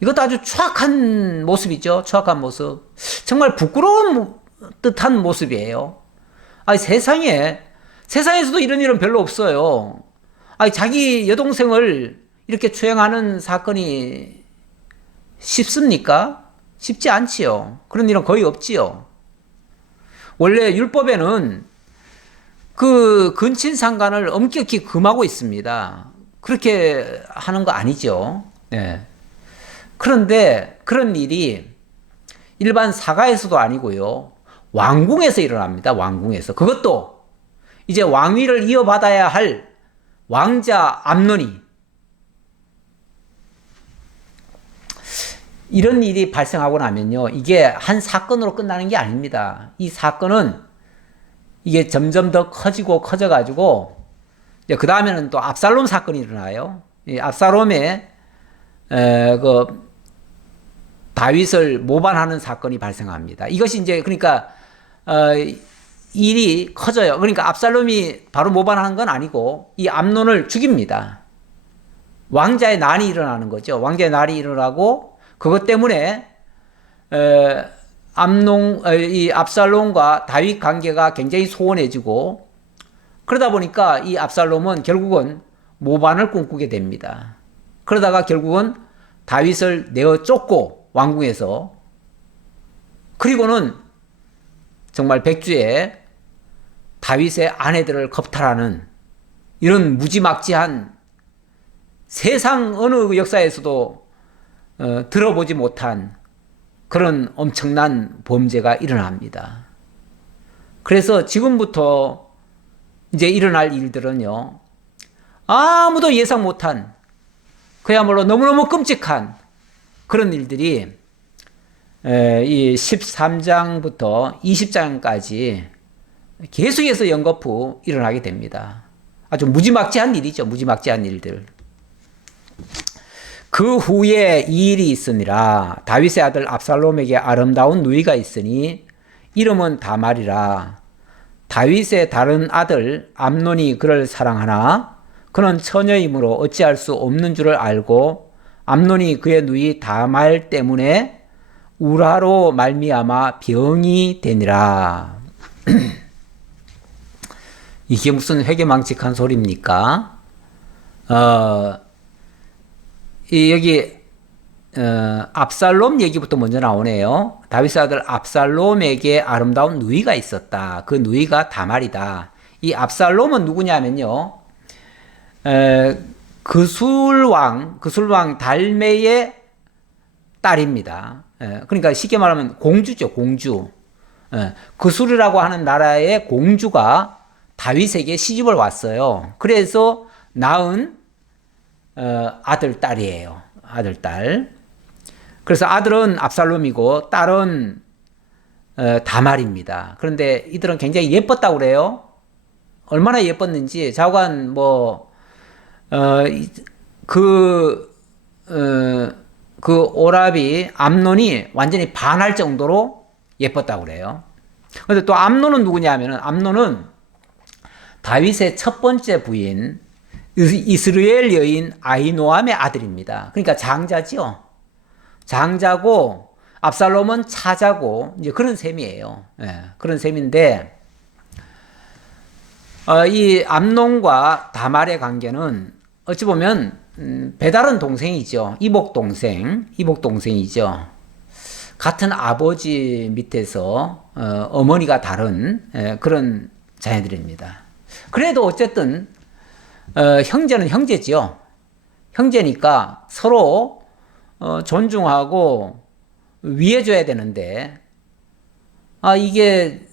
이것도 아주 추악한 모습이죠. 추악한 모습. 정말 부끄러운 듯한 모습이에요. 아니, 세상에서도 이런 일은 별로 없어요. 아니, 자기 여동생을 이렇게 추행하는 사건이 쉽습니까? 쉽지 않지요. 그런 일은 거의 없지요. 원래 율법에는 그 근친상간을 엄격히 금하고 있습니다. 그렇게 하는 거 아니죠. 예. 그런데 그런 일이 일반 사가에서도 아니고요. 왕궁에서 일어납니다. 왕궁에서. 그것도 이제 왕위를 이어받아야 할 왕자 암논이 이런 일이 발생하고 나면요. 이게 한 사건으로 끝나는 게 아닙니다. 이 사건은 이게 점점 더 커져가지고 그 다음에는 또 압살롬 사건이 일어나요. 이 압살롬의 그 다윗을 모반하는 사건이 발생합니다. 이것이 이제 그러니까 일이 커져요. 그러니까 압살롬이 바로 모반하는 건 아니고 이 암논을 죽입니다. 왕자의 난이 일어나는 거죠. 왕자의 난이 일어나고 그것 때문에 이 압살롬과 다윗 관계가 굉장히 소원해지고 그러다 보니까 이 압살롬은 결국은 모반을 꿈꾸게 됩니다. 그러다가 결국은 다윗을 내어 쫓고 왕궁에서 그리고는 정말 백주에 다윗의 아내들을 겁탈하는 이런 무지막지한 세상 어느 역사에서도 들어보지 못한 그런 엄청난 범죄가 일어납니다. 그래서 지금부터 이제 일어날 일들은요, 아무도 예상 못한 그야말로 너무너무 끔찍한 그런 일들이 이 13장부터 20장까지 계속해서 연거푸 일어나게 됩니다. 아주 무지막지한 일이죠. 무지막지한 일들. 그 후에 이 일이 있으니라. 다윗의 아들 압살롬에게 아름다운 누이가 있으니 이름은 다말이라. 다윗의 다른 아들 암논이 그를 사랑하나 그는 처녀이므로 어찌할 수 없는 줄을 알고 암논이 그의 누이 다말 때문에 우라로 말미암아 병이 되니라. 이게 무슨 회개망측한 소리입니까? 여기 압살롬 얘기부터 먼저 나오네요. 다윗의 아들 압살롬에게 아름다운 누이가 있었다. 그 누이가 다말이다. 이 압살롬은 누구냐면요. 그술왕 달메의 딸입니다. 그러니까 쉽게 말하면 공주죠, 공주. 그술이라고 하는 나라의 공주가 다윗에게 시집을 왔어요. 그래서 낳은 아들, 딸이에요. 아들, 딸. 그래서 아들은 압살롬이고 딸은 다말입니다. 그런데 이들은 굉장히 예뻤다고 그래요. 얼마나 예뻤는지 좌우간 그 오라비 암논이 완전히 반할 정도로 예뻤다고 그래요. 그런데 또 암논은 누구냐 하면은 암논은 다윗의 첫 번째 부인 이스라엘 여인 아히노암의 아들입니다. 그러니까 장자지요. 장자고 압살롬은 차자고 이제 그런 셈이에요. 그런 셈인데 이 암논과 다말의 관계는 어찌 보면 배다른 동생이죠. 이복 동생이죠. 같은 아버지 밑에서 어머니가 다른 그런 자녀들입니다. 그래도 어쨌든 형제는 형제지요. 형제니까 서로 존중하고 위해줘야 되는데 이게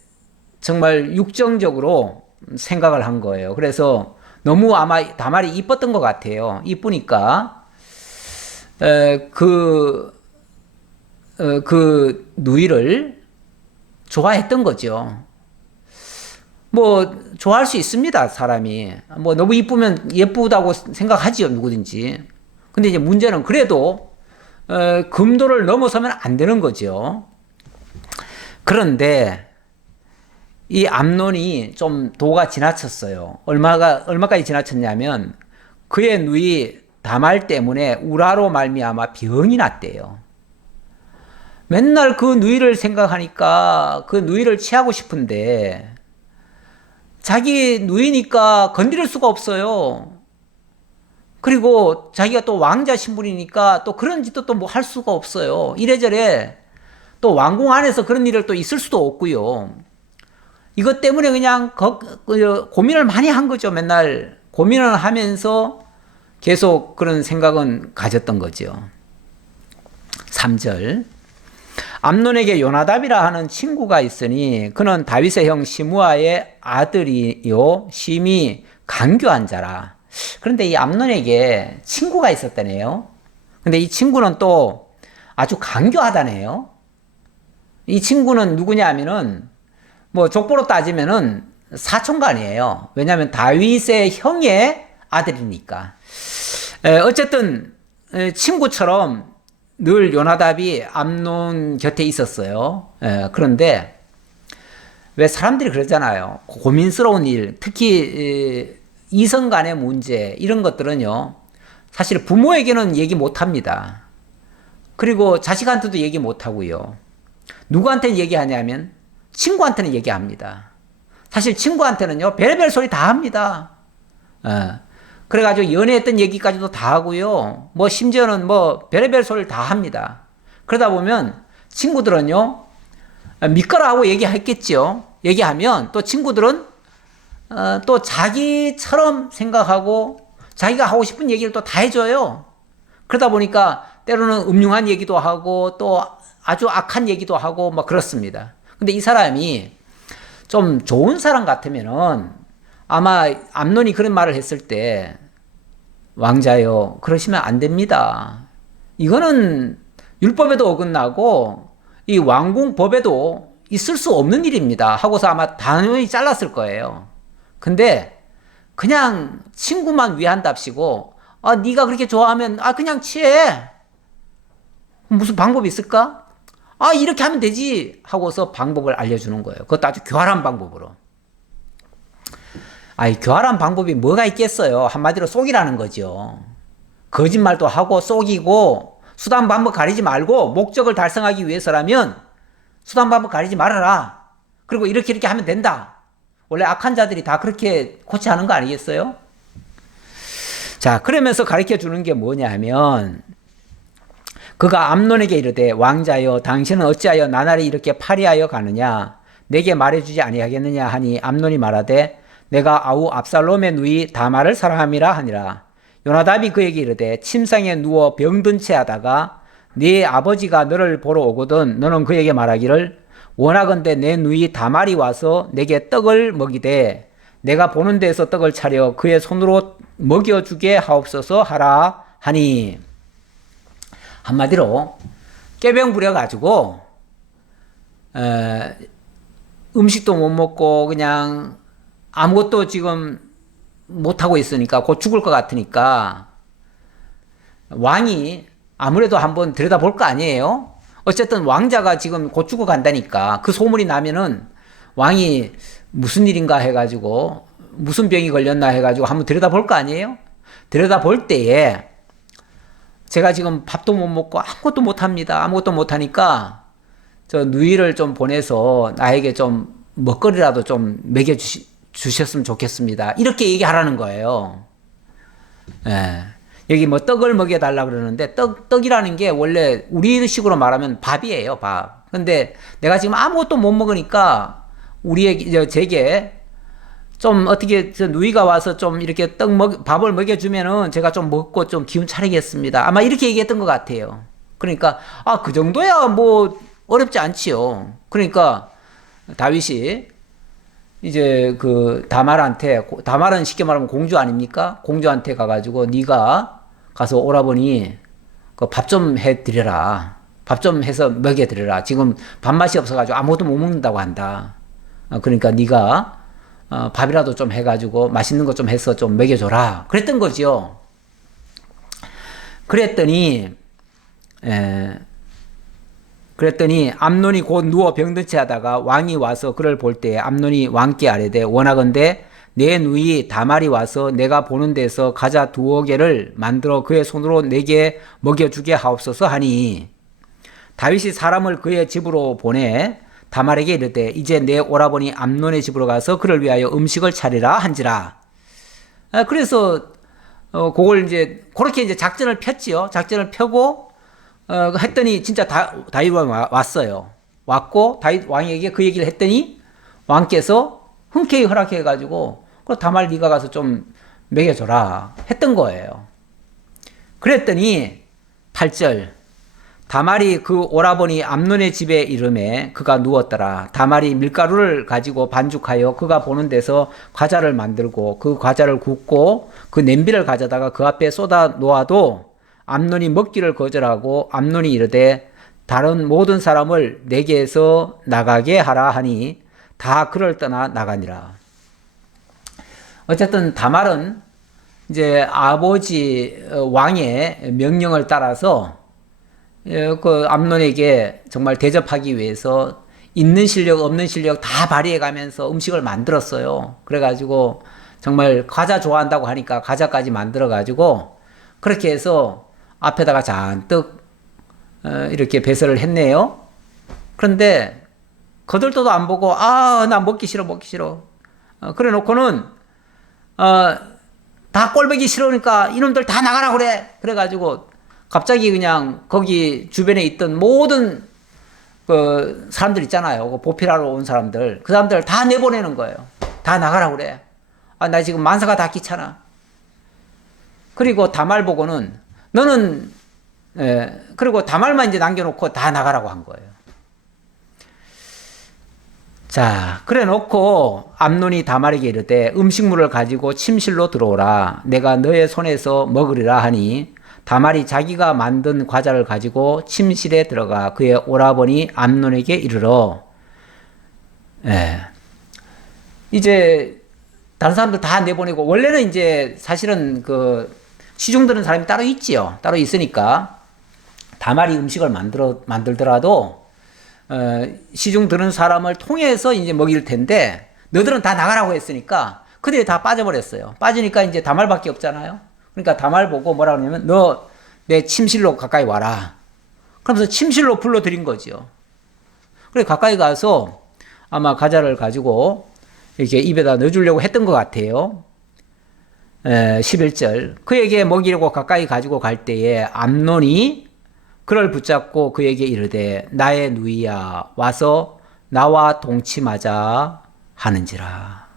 정말 육정적으로 생각을 한 거예요. 그래서 너무 아마 다말이 이뻤던 것 같아요. 이쁘니까 그 누이를 좋아했던 거죠. 뭐 좋아할 수 있습니다. 사람이 뭐 너무 이쁘면 예쁘다고 생각하지요. 누구든지. 근데 이제 문제는 그래도 금도를 넘어서면 안 되는 거죠. 그런데 이 암논이 좀 도가 지나쳤어요. 얼마까지 지나쳤냐면 그의 누이 다말 때문에 우라로 말미암아 병이 났대요. 맨날 그 누이를 생각하니까 그 누이를 취하고 싶은데 자기 누이니까 건드릴 수가 없어요. 그리고 자기가 또 왕자 신분이니까 또 그런 짓도 또 뭐 할 수가 없어요. 이래저래 또 왕궁 안에서 그런 일을 또 있을 수도 없고요. 이것 때문에 그냥 고민을 많이 한 거죠. 맨날 고민을 하면서 계속 그런 생각은 가졌던 거죠. 3절. 암논에게 요나답이라 하는 친구가 있으니 그는 다윗의 형 시므아의 아들이요 심히 간교한 자라. 그런데 이 암논에게 친구가 있었다네요. 근데 이 친구는 또 아주 간교하다네요. 이 친구는 누구냐 하면은 뭐 족보로 따지면은 사촌간이에요. 왜냐하면 다윗의 형의 아들이니까. 어쨌든 친구처럼 늘 요나답이 암논 곁에 있었어요. 그런데 왜 사람들이 그러잖아요. 고민스러운 일, 특히 이성 간의 문제 이런 것들은요. 사실 부모에게는 얘기 못합니다. 그리고 자식한테도 얘기 못하고요. 누구한테는 얘기하냐면 친구한테는 얘기합니다. 사실 친구한테는요. 별의별 소리 다 합니다. 그래가지고 연애했던 얘기까지도 다 하고요. 뭐 심지어는 뭐 별의별 소리를 다 합니다. 그러다 보면 친구들은요. 믿거라 하고 얘기했겠죠. 얘기하면 또 친구들은 또 자기처럼 생각하고 자기가 하고 싶은 얘기를 또 다 해줘요. 그러다 보니까 때로는 음흉한 얘기도 하고 또 아주 악한 얘기도 하고 막 그렇습니다. 근데 이 사람이 좀 좋은 사람 같으면은 아마 암논이 그런 말을 했을 때 왕자여 그러시면 안 됩니다. 이거는 율법에도 어긋나고 이 왕궁법에도 있을 수 없는 일입니다. 하고서 아마 단호히 잘랐을 거예요. 근데 그냥 친구만 위한답시고 네가 그렇게 좋아하면 그냥 취해. 무슨 방법이 있을까? 이렇게 하면 되지 하고서 방법을 알려주는 거예요. 그것도 아주 교활한 방법으로. 교활한 방법이 뭐가 있겠어요? 한마디로 속이라는 거죠. 거짓말도 하고 속이고 수단 방법 가리지 말고 목적을 달성하기 위해서라면 수단 방법 가리지 말아라. 그리고 이렇게 하면 된다. 원래 악한 자들이 다 그렇게 고치하는 거 아니겠어요? 자, 그러면서 가르쳐 주는 게 뭐냐 하면 그가 암논에게 이르되 왕자여 당신은 어찌하여 나날이 이렇게 파리하여 가느냐 내게 말해주지 아니하겠느냐 하니 암논이 말하되 내가 아우 압살롬의 누이 다말을 사랑함이라 하니라. 요나답이 그에게 이르되 침상에 누워 병든 채 하다가 네 아버지가 너를 보러 오거든 너는 그에게 말하기를 원하건대 내 누이 다말이 와서 내게 떡을 먹이되 내가 보는 데에서 떡을 차려 그의 손으로 먹여주게 하옵소서 하라 하니. 한마디로 꾀병 부려가지고 음식도 못 먹고 그냥 아무것도 지금 못하고 있으니까 곧 죽을 것 같으니까 왕이 아무래도 한번 들여다볼 거 아니에요. 어쨌든 왕자가 지금 곧 죽어 간다니까 그 소문이 나면은 왕이 무슨 일인가 해가지고 무슨 병이 걸렸나 해가지고 한번 들여다볼 거 아니에요. 들여다볼 때에 제가 지금 밥도 못 먹고 아무것도 못합니다. 아무것도 못하니까 저 누이를 좀 보내서 나에게 좀 먹거리라도 좀 먹여주셨으면 좋겠습니다. 이렇게 얘기하라는 거예요. 여기 뭐 떡을 먹여달라 그러는데 떡이라는 게 원래 우리식으로 말하면 밥이에요. 밥. 근데 내가 지금 아무것도 못 먹으니까 제게 좀 어떻게 저 누이가 와서 좀 이렇게 밥을 먹여주면은 제가 좀 먹고 좀 기운 차리겠습니다. 아마 이렇게 얘기했던 것 같아요. 그러니까 그 정도야 뭐 어렵지 않지요. 그러니까 다윗이 이제 그 다말은 쉽게 말하면 공주 아닙니까? 공주한테 가가지고 네가 가서 오라버니 그 밥 좀 해드려라. 밥 좀 해서 먹여드려라. 지금 밥맛이 없어가지고 아무것도 못 먹는다고 한다. 그러니까 네가 밥이라도 좀 해가지고 맛있는 거 좀 해서 좀 먹여줘라. 그랬던 거죠. 그랬더니 암논이 곧 누워 병든 채 하다가 왕이 와서 그를 볼 때에 암논이 왕께 아뢰되 원하건대 내 누이 다말이 와서 내가 보는 데서 가자 2개를 만들어 그의 손으로 내게 먹여주게 하옵소서 하니 다윗이 사람을 그의 집으로 보내 다말에게 이르되 이제 내 오라버니 암논의 집으로 가서 그를 위하여 음식을 차리라 한지라. 그래서 그걸 이제 그렇게 이제 작전을 폈지요. 작전을 펴고 했더니 진짜 다윗 왕이 왔어요. 왔고 다윗 왕에게 그 얘기를 했더니 왕께서 흔쾌히 허락해 가지고 다말 네가 가서 좀 먹여줘라 했던 거예요. 그랬더니 8절 다말이 그 오라버니 암논의 집에 이르매 그가 누웠더라. 다말이 밀가루를 가지고 반죽하여 그가 보는 데서 과자를 만들고 그 과자를 굽고 그 냄비를 가져다가 그 앞에 쏟아 놓아도 암논이 먹기를 거절하고 암논이 이르되 다른 모든 사람을 내게서 나가게 하라 하니 다 그를 떠나 나가니라. 어쨌든 다말은 이제 아버지 왕의 명령을 따라서 그 암논에게 정말 대접하기 위해서 있는 실력 없는 실력 다 발휘해 가면서 음식을 만들었어요. 그래가지고 정말 과자 좋아한다고 하니까 과자까지 만들어 가지고 그렇게 해서 앞에다가 잔뜩 이렇게 배설을 했네요. 그런데 거들떠도 안 보고 나 먹기 싫어 그래 놓고는 다 꼴보기 싫으니까 이놈들 다 나가라 그래가지고 갑자기 그냥 거기 주변에 있던 모든 그 사람들 있잖아요. 그 보필하러 온 사람들. 그 사람들 다 내보내는 거예요. 다 나가라 그래. 나 지금 만사가 다 귀찮아. 그리고 다말 보고는 너는 그리고 다말만 이제 남겨놓고 다 나가라고 한 거예요. 자, 그래 놓고 암논이 다말에게 이르되 음식물을 가지고 침실로 들어오라. 내가 너의 손에서 먹으리라 하니 다말이 자기가 만든 과자를 가지고 침실에 들어가 그의 오라버니 암논에게 이르러 이제 다른 사람들 다 내보내고 원래는 이제 사실은 그 시중 드는 사람이 따로 있지요. 따로 있으니까 다말이 음식을 만들더라도 시중 드는 사람을 통해서 이제 먹일 텐데 너들은 다 나가라고 했으니까 그들이 다 빠져버렸어요. 빠지니까 이제 다말밖에 없잖아요. 그러니까 다말 보고 뭐라 그러냐면 너 내 침실로 가까이 와라. 그러면서 침실로 불러들인 거죠. 그래 가까이 가서 아마 과자를 가지고 이렇게 입에다 넣어주려고 했던 것 같아요. 11절 그에게 먹이려고 가까이 가지고 갈 때에 암논이 그를 붙잡고 그에게 이르되 나의 누이야 와서 나와 동침하자 하는지라.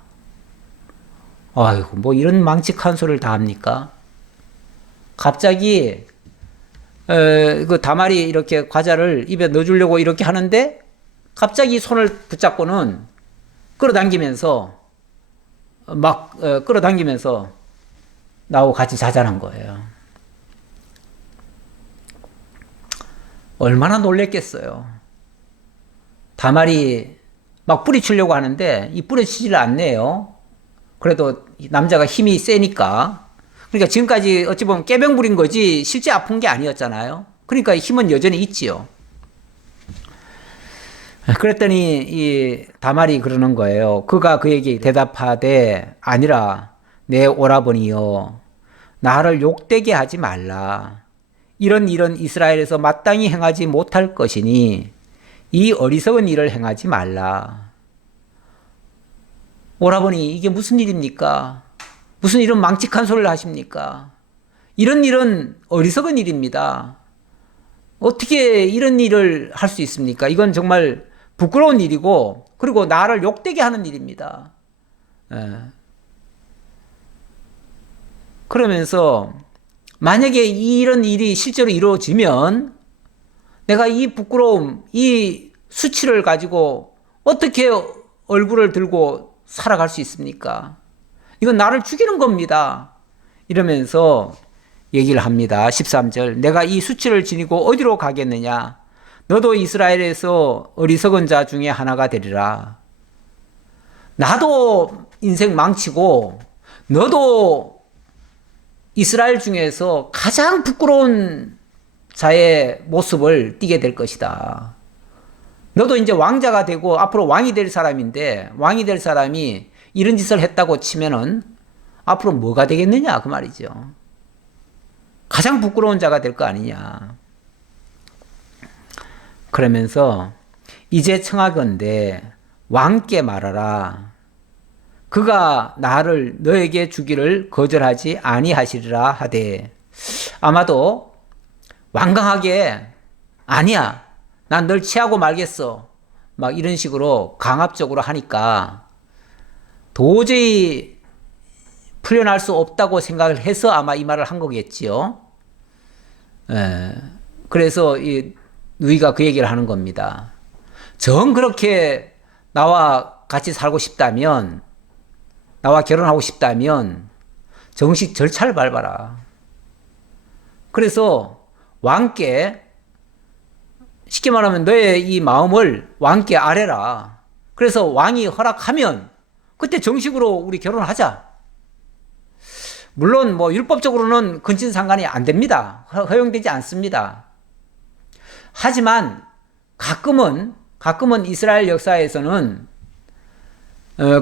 아이고 뭐 이런 망측한 소리를 다 합니까? 갑자기 그 다말이 이렇게 과자를 입에 넣어주려고 이렇게 하는데 갑자기 손을 붙잡고는 끌어당기면서 나하고 같이 자자는 거예요. 얼마나 놀랬겠어요. 다말이 막 뿌리치려고 하는데 이 뿌리치지를 않네요. 그래도 남자가 힘이 세니까. 그러니까 지금까지 어찌 보면 깨병 부린 거지 실제 아픈 게 아니었잖아요. 그러니까 힘은 여전히 있지요. 그랬더니 이 다말이 그러는 거예요. 그가 그에게 대답하되 아니라 내 오라버니여 나를 욕되게 하지 말라. 이런 일은 이스라엘에서 마땅히 행하지 못할 것이니 이 어리석은 일을 행하지 말라. 오라버니 이게 무슨 일입니까? 무슨 이런 망측한 소리를 하십니까? 이런 일은 어리석은 일입니다. 어떻게 이런 일을 할 수 있습니까? 이건 정말 부끄러운 일이고 그리고 나를 욕되게 하는 일입니다. 그러면서 만약에 이런 일이 실제로 이루어지면 내가 이 부끄러움, 이 수치를 가지고 어떻게 얼굴을 들고 살아갈 수 있습니까? 이건 나를 죽이는 겁니다. 이러면서 얘기를 합니다. 13절 내가 이 수치를 지니고 어디로 가겠느냐? 너도 이스라엘에서 어리석은 자 중에 하나가 되리라. 나도 인생 망치고 너도 이스라엘 중에서 가장 부끄러운 자의 모습을 띠게 될 것이다. 너도 이제 왕자가 되고 앞으로 왕이 될 사람인데 왕이 될 사람이 이런 짓을 했다고 치면은 앞으로 뭐가 되겠느냐 그 말이죠. 가장 부끄러운 자가 될 거 아니냐. 그러면서 이제 청하건대 왕께 말하라. 그가 나를 너에게 주기를 거절하지 아니하시리라 하되 아마도 완강하게 아니야 난 널 취하고 말겠어 막 이런 식으로 강압적으로 하니까 도저히 풀려날 수 없다고 생각을 해서 아마 이 말을 한 거겠지요. 예. 그래서 이 누이가 그 얘기를 하는 겁니다. 정 그렇게 나와 같이 살고 싶다면, 나와 결혼하고 싶다면 정식 절차를 밟아라. 그래서 왕께, 쉽게 말하면 너의 이 마음을 왕께 아뢰라. 그래서 왕이 허락하면 그때 정식으로 우리 결혼하자. 물론 뭐 율법적으로는 근친상간이 안 됩니다. 허용되지 않습니다. 하지만 가끔은 이스라엘 역사에서는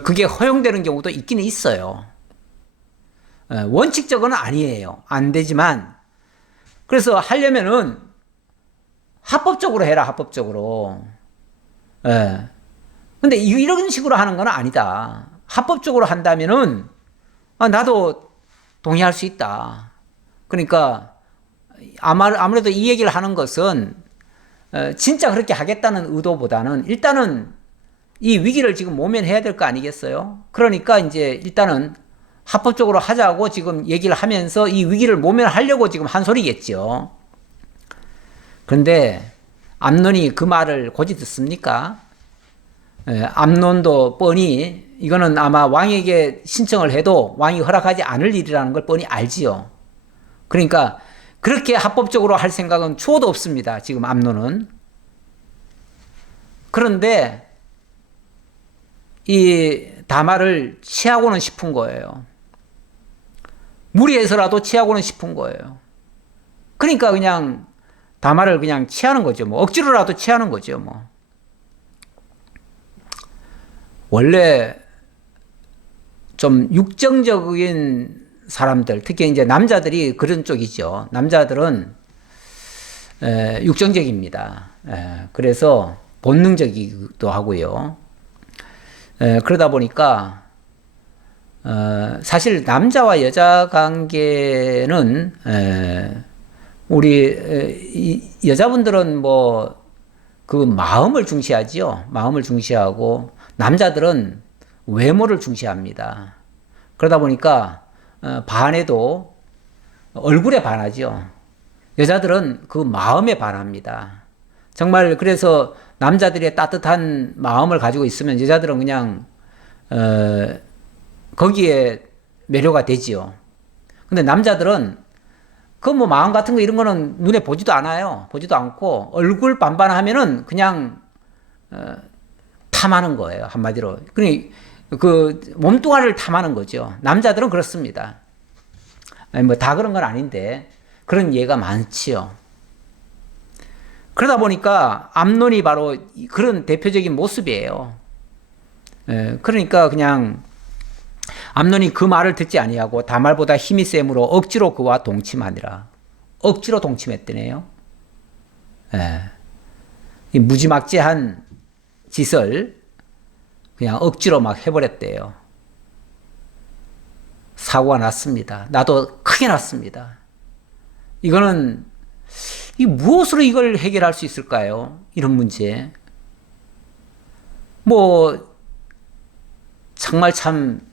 그게 허용되는 경우도 있기는 있어요. 원칙적으로는 아니에요. 안 되지만, 그래서 하려면은 합법적으로 해라, 합법적으로. 근데 이런 식으로 하는 건 아니다. 합법적으로 한다면은 나도 동의할 수 있다. 그러니까 아무래도 이 얘기를 하는 것은 진짜 그렇게 하겠다는 의도보다는 일단은 이 위기를 지금 모면해야 될 거 아니겠어요? 그러니까 이제 일단은 합법적으로 하자고 지금 얘기를 하면서 이 위기를 모면하려고 지금 한 소리겠죠. 그런데 암논이 그 말을 고지 듣습니까? 암논도 뻔히 이거는 아마 왕에게 신청을 해도 왕이 허락하지 않을 일이라는 걸 뻔히 알지요. 그러니까 그렇게 합법적으로 할 생각은 추호도 없습니다. 지금 암논은. 그런데 이 다말을 취하고는 싶은 거예요. 무리해서라도 취하고는 싶은 거예요. 그러니까 그냥 다말을 그냥 취하는 거죠. 뭐 억지로라도 취하는 거죠. 뭐 원래 좀 육정적인 사람들, 특히 이제 남자들이 그런 쪽이죠. 남자들은 육정적입니다. 그래서 본능적이기도 하고요. 그러다 보니까 사실 남자와 여자 관계는 우리 여자분들은 뭐 그 마음을 중시하지요. 마음을 중시하고 남자들은 외모를 중시합니다. 그러다 보니까 반해도 얼굴에 반하죠. 여자들은 그 마음에 반합니다. 정말 그래서 남자들의 따뜻한 마음을 가지고 있으면 여자들은 그냥 거기에 매료가 되지요. 근데 남자들은 그 뭐 마음 같은 거 이런 거는 눈에 보지도 않아요. 보지도 않고 얼굴 반반하면은 그냥 탐하는 거예요. 한마디로. 그러니 그 몸뚱아리를 탐하는 거죠. 남자들은 그렇습니다. 뭐 다 그런 건 아닌데 그런 예가 많지요. 그러다 보니까 암논이 바로 그런 대표적인 모습이에요. 그러니까 그냥 암논이 그 말을 듣지 아니하고 다말보다 힘이 셈으로 억지로 그와 동침하니라. 억지로 동침했더네요. 이 무지막지한 짓을 그냥 억지로 막 해버렸대요. 사고가 났습니다. 나도 크게 났습니다. 이거는 무엇으로 이걸 해결할 수 있을까요? 이런 문제. 뭐 정말 참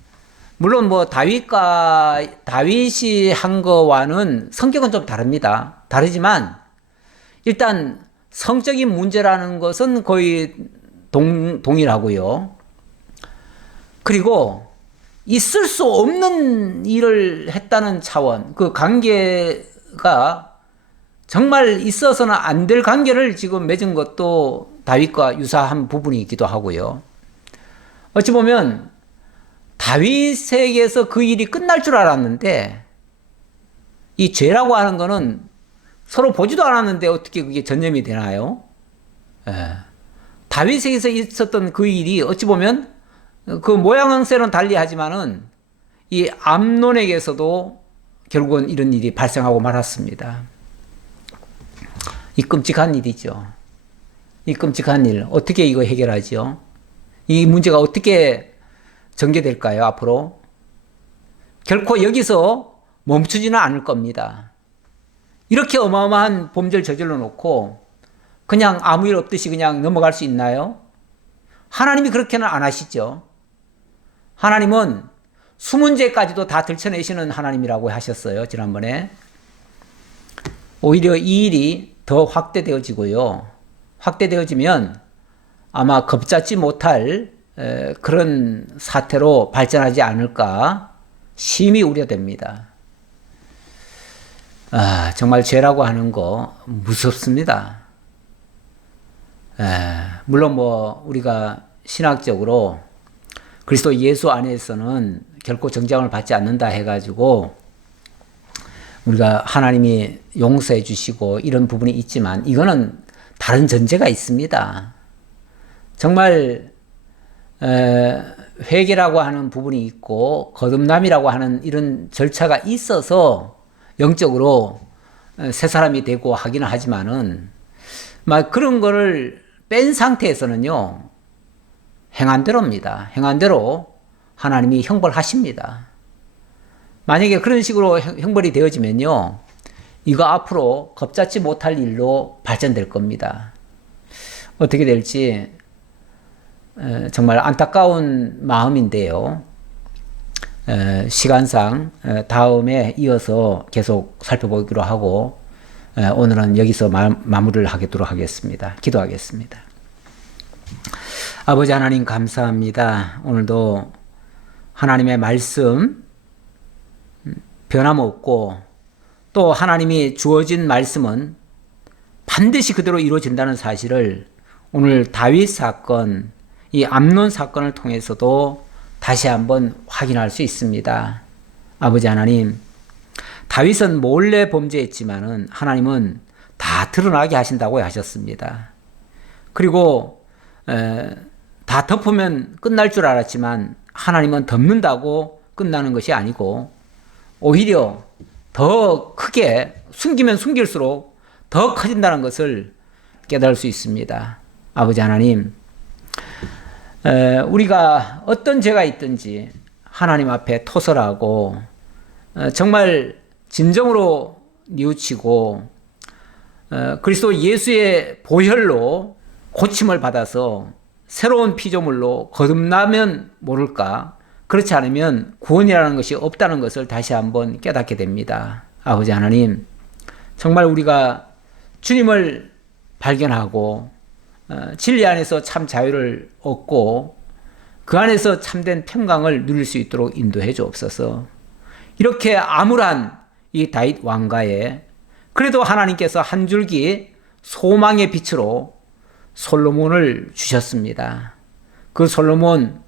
물론 뭐 다윗이 한 거와는 성격은 좀 다릅니다. 다르지만 일단 성적인 문제라는 것은 거의 동일하고요. 그리고 있을 수 없는 일을 했다는 차원, 그 관계가 정말 있어서는 안 될 관계를 지금 맺은 것도 다윗과 유사한 부분이 있기도 하고요. 어찌 보면 다윗에게서 그 일이 끝날 줄 알았는데 이 죄라고 하는 거는 서로 보지도 않았는데 어떻게 그게 전염이 되나요? 다윗에게서 있었던 그 일이 어찌 보면 그 모양새는 달리하지만은 이 암논에게서도 결국은 이런 일이 발생하고 말았습니다. 이 끔찍한 일이죠. 이 끔찍한 일 어떻게 이거 해결하죠? 이 문제가 어떻게 전개될까요? 앞으로 결코 여기서 멈추지는 않을 겁니다. 이렇게 어마어마한 범죄를 저질러 놓고 그냥 아무 일 없듯이 그냥 넘어갈 수 있나요? 하나님이 그렇게는 안 하시죠. 하나님은 수문제까지도 다 들춰내시는 하나님이라고 하셨어요. 지난번에. 오히려 이 일이 더 확대되어지고요. 확대되어지면 아마 겁잡지 못할 그런 사태로 발전하지 않을까 심히 우려됩니다. 정말 죄라고 하는 거 무섭습니다. 물론 우리가 신학적으로 그리스도 예수 안에서는 결코 정죄함을 받지 않는다 해가지고 우리가 하나님이 용서해 주시고 이런 부분이 있지만 이거는 다른 전제가 있습니다. 정말 회개라고 하는 부분이 있고 거듭남이라고 하는 이런 절차가 있어서 영적으로 새 사람이 되고 하기는 하지만은 막 그런 거를 뺀 상태에서는요 행한 대로입니다. 행한 대로 하나님이 형벌하십니다. 만약에 그런 식으로 형벌이 되어지면요 이거 앞으로 겁잡지 못할 일로 발전될 겁니다. 어떻게 될지 정말 안타까운 마음인데요. 시간상 다음에 이어서 계속 살펴보기로 하고 오늘은 여기서 마무리를 하도록 하겠습니다. 기도하겠습니다. 아버지 하나님 감사합니다. 오늘도 하나님의 말씀 변함없고 또 하나님이 주어진 말씀은 반드시 그대로 이루어진다는 사실을 오늘 다윗 사건, 이 암논 사건을 통해서도 다시 한번 확인할 수 있습니다. 아버지 하나님, 다윗은 몰래 범죄했지만은 하나님은 다 드러나게 하신다고 하셨습니다. 그리고 다 덮으면 끝날 줄 알았지만 하나님은 덮는다고 끝나는 것이 아니고 오히려 더 크게 숨기면 숨길수록 더 커진다는 것을 깨달을 수 있습니다. 아버지 하나님, 우리가 어떤 죄가 있든지 하나님 앞에 토설하고 정말 진정으로 뉘우치고 그리스도 예수의 보혈로 고침을 받아서 새로운 피조물로 거듭나면 모를까, 그렇지 않으면 구원이라는 것이 없다는 것을 다시 한번 깨닫게 됩니다. 아버지 하나님, 정말 우리가 주님을 발견하고 진리 안에서 참 자유를 얻고 그 안에서 참된 평강을 누릴 수 있도록 인도해 주옵소서. 이렇게 암울한 이 다윗 왕가에 그래도 하나님께서 한 줄기 소망의 빛으로 솔로몬을 주셨습니다. 그 솔로몬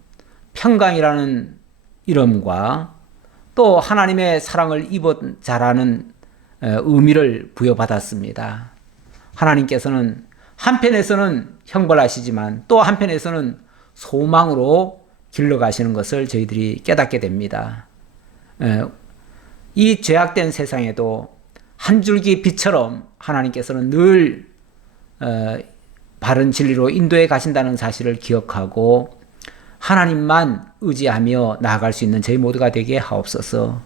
평강이라는 이름과 또 하나님의 사랑을 입은 자라는 의미를 부여받았습니다. 하나님께서는 한편에서는 형벌하시지만 또 한편에서는 소망으로 길러가시는 것을 저희들이 깨닫게 됩니다. 이 죄악된 세상에도 한 줄기 빛처럼 하나님께서는 늘 바른 진리로 인도해 가신다는 사실을 기억하고 하나님만 의지하며 나아갈 수 있는 저희 모두가 되게 하옵소서.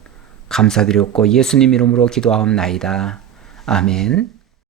감사드렸고 예수님 이름으로 기도하옵나이다. 아멘.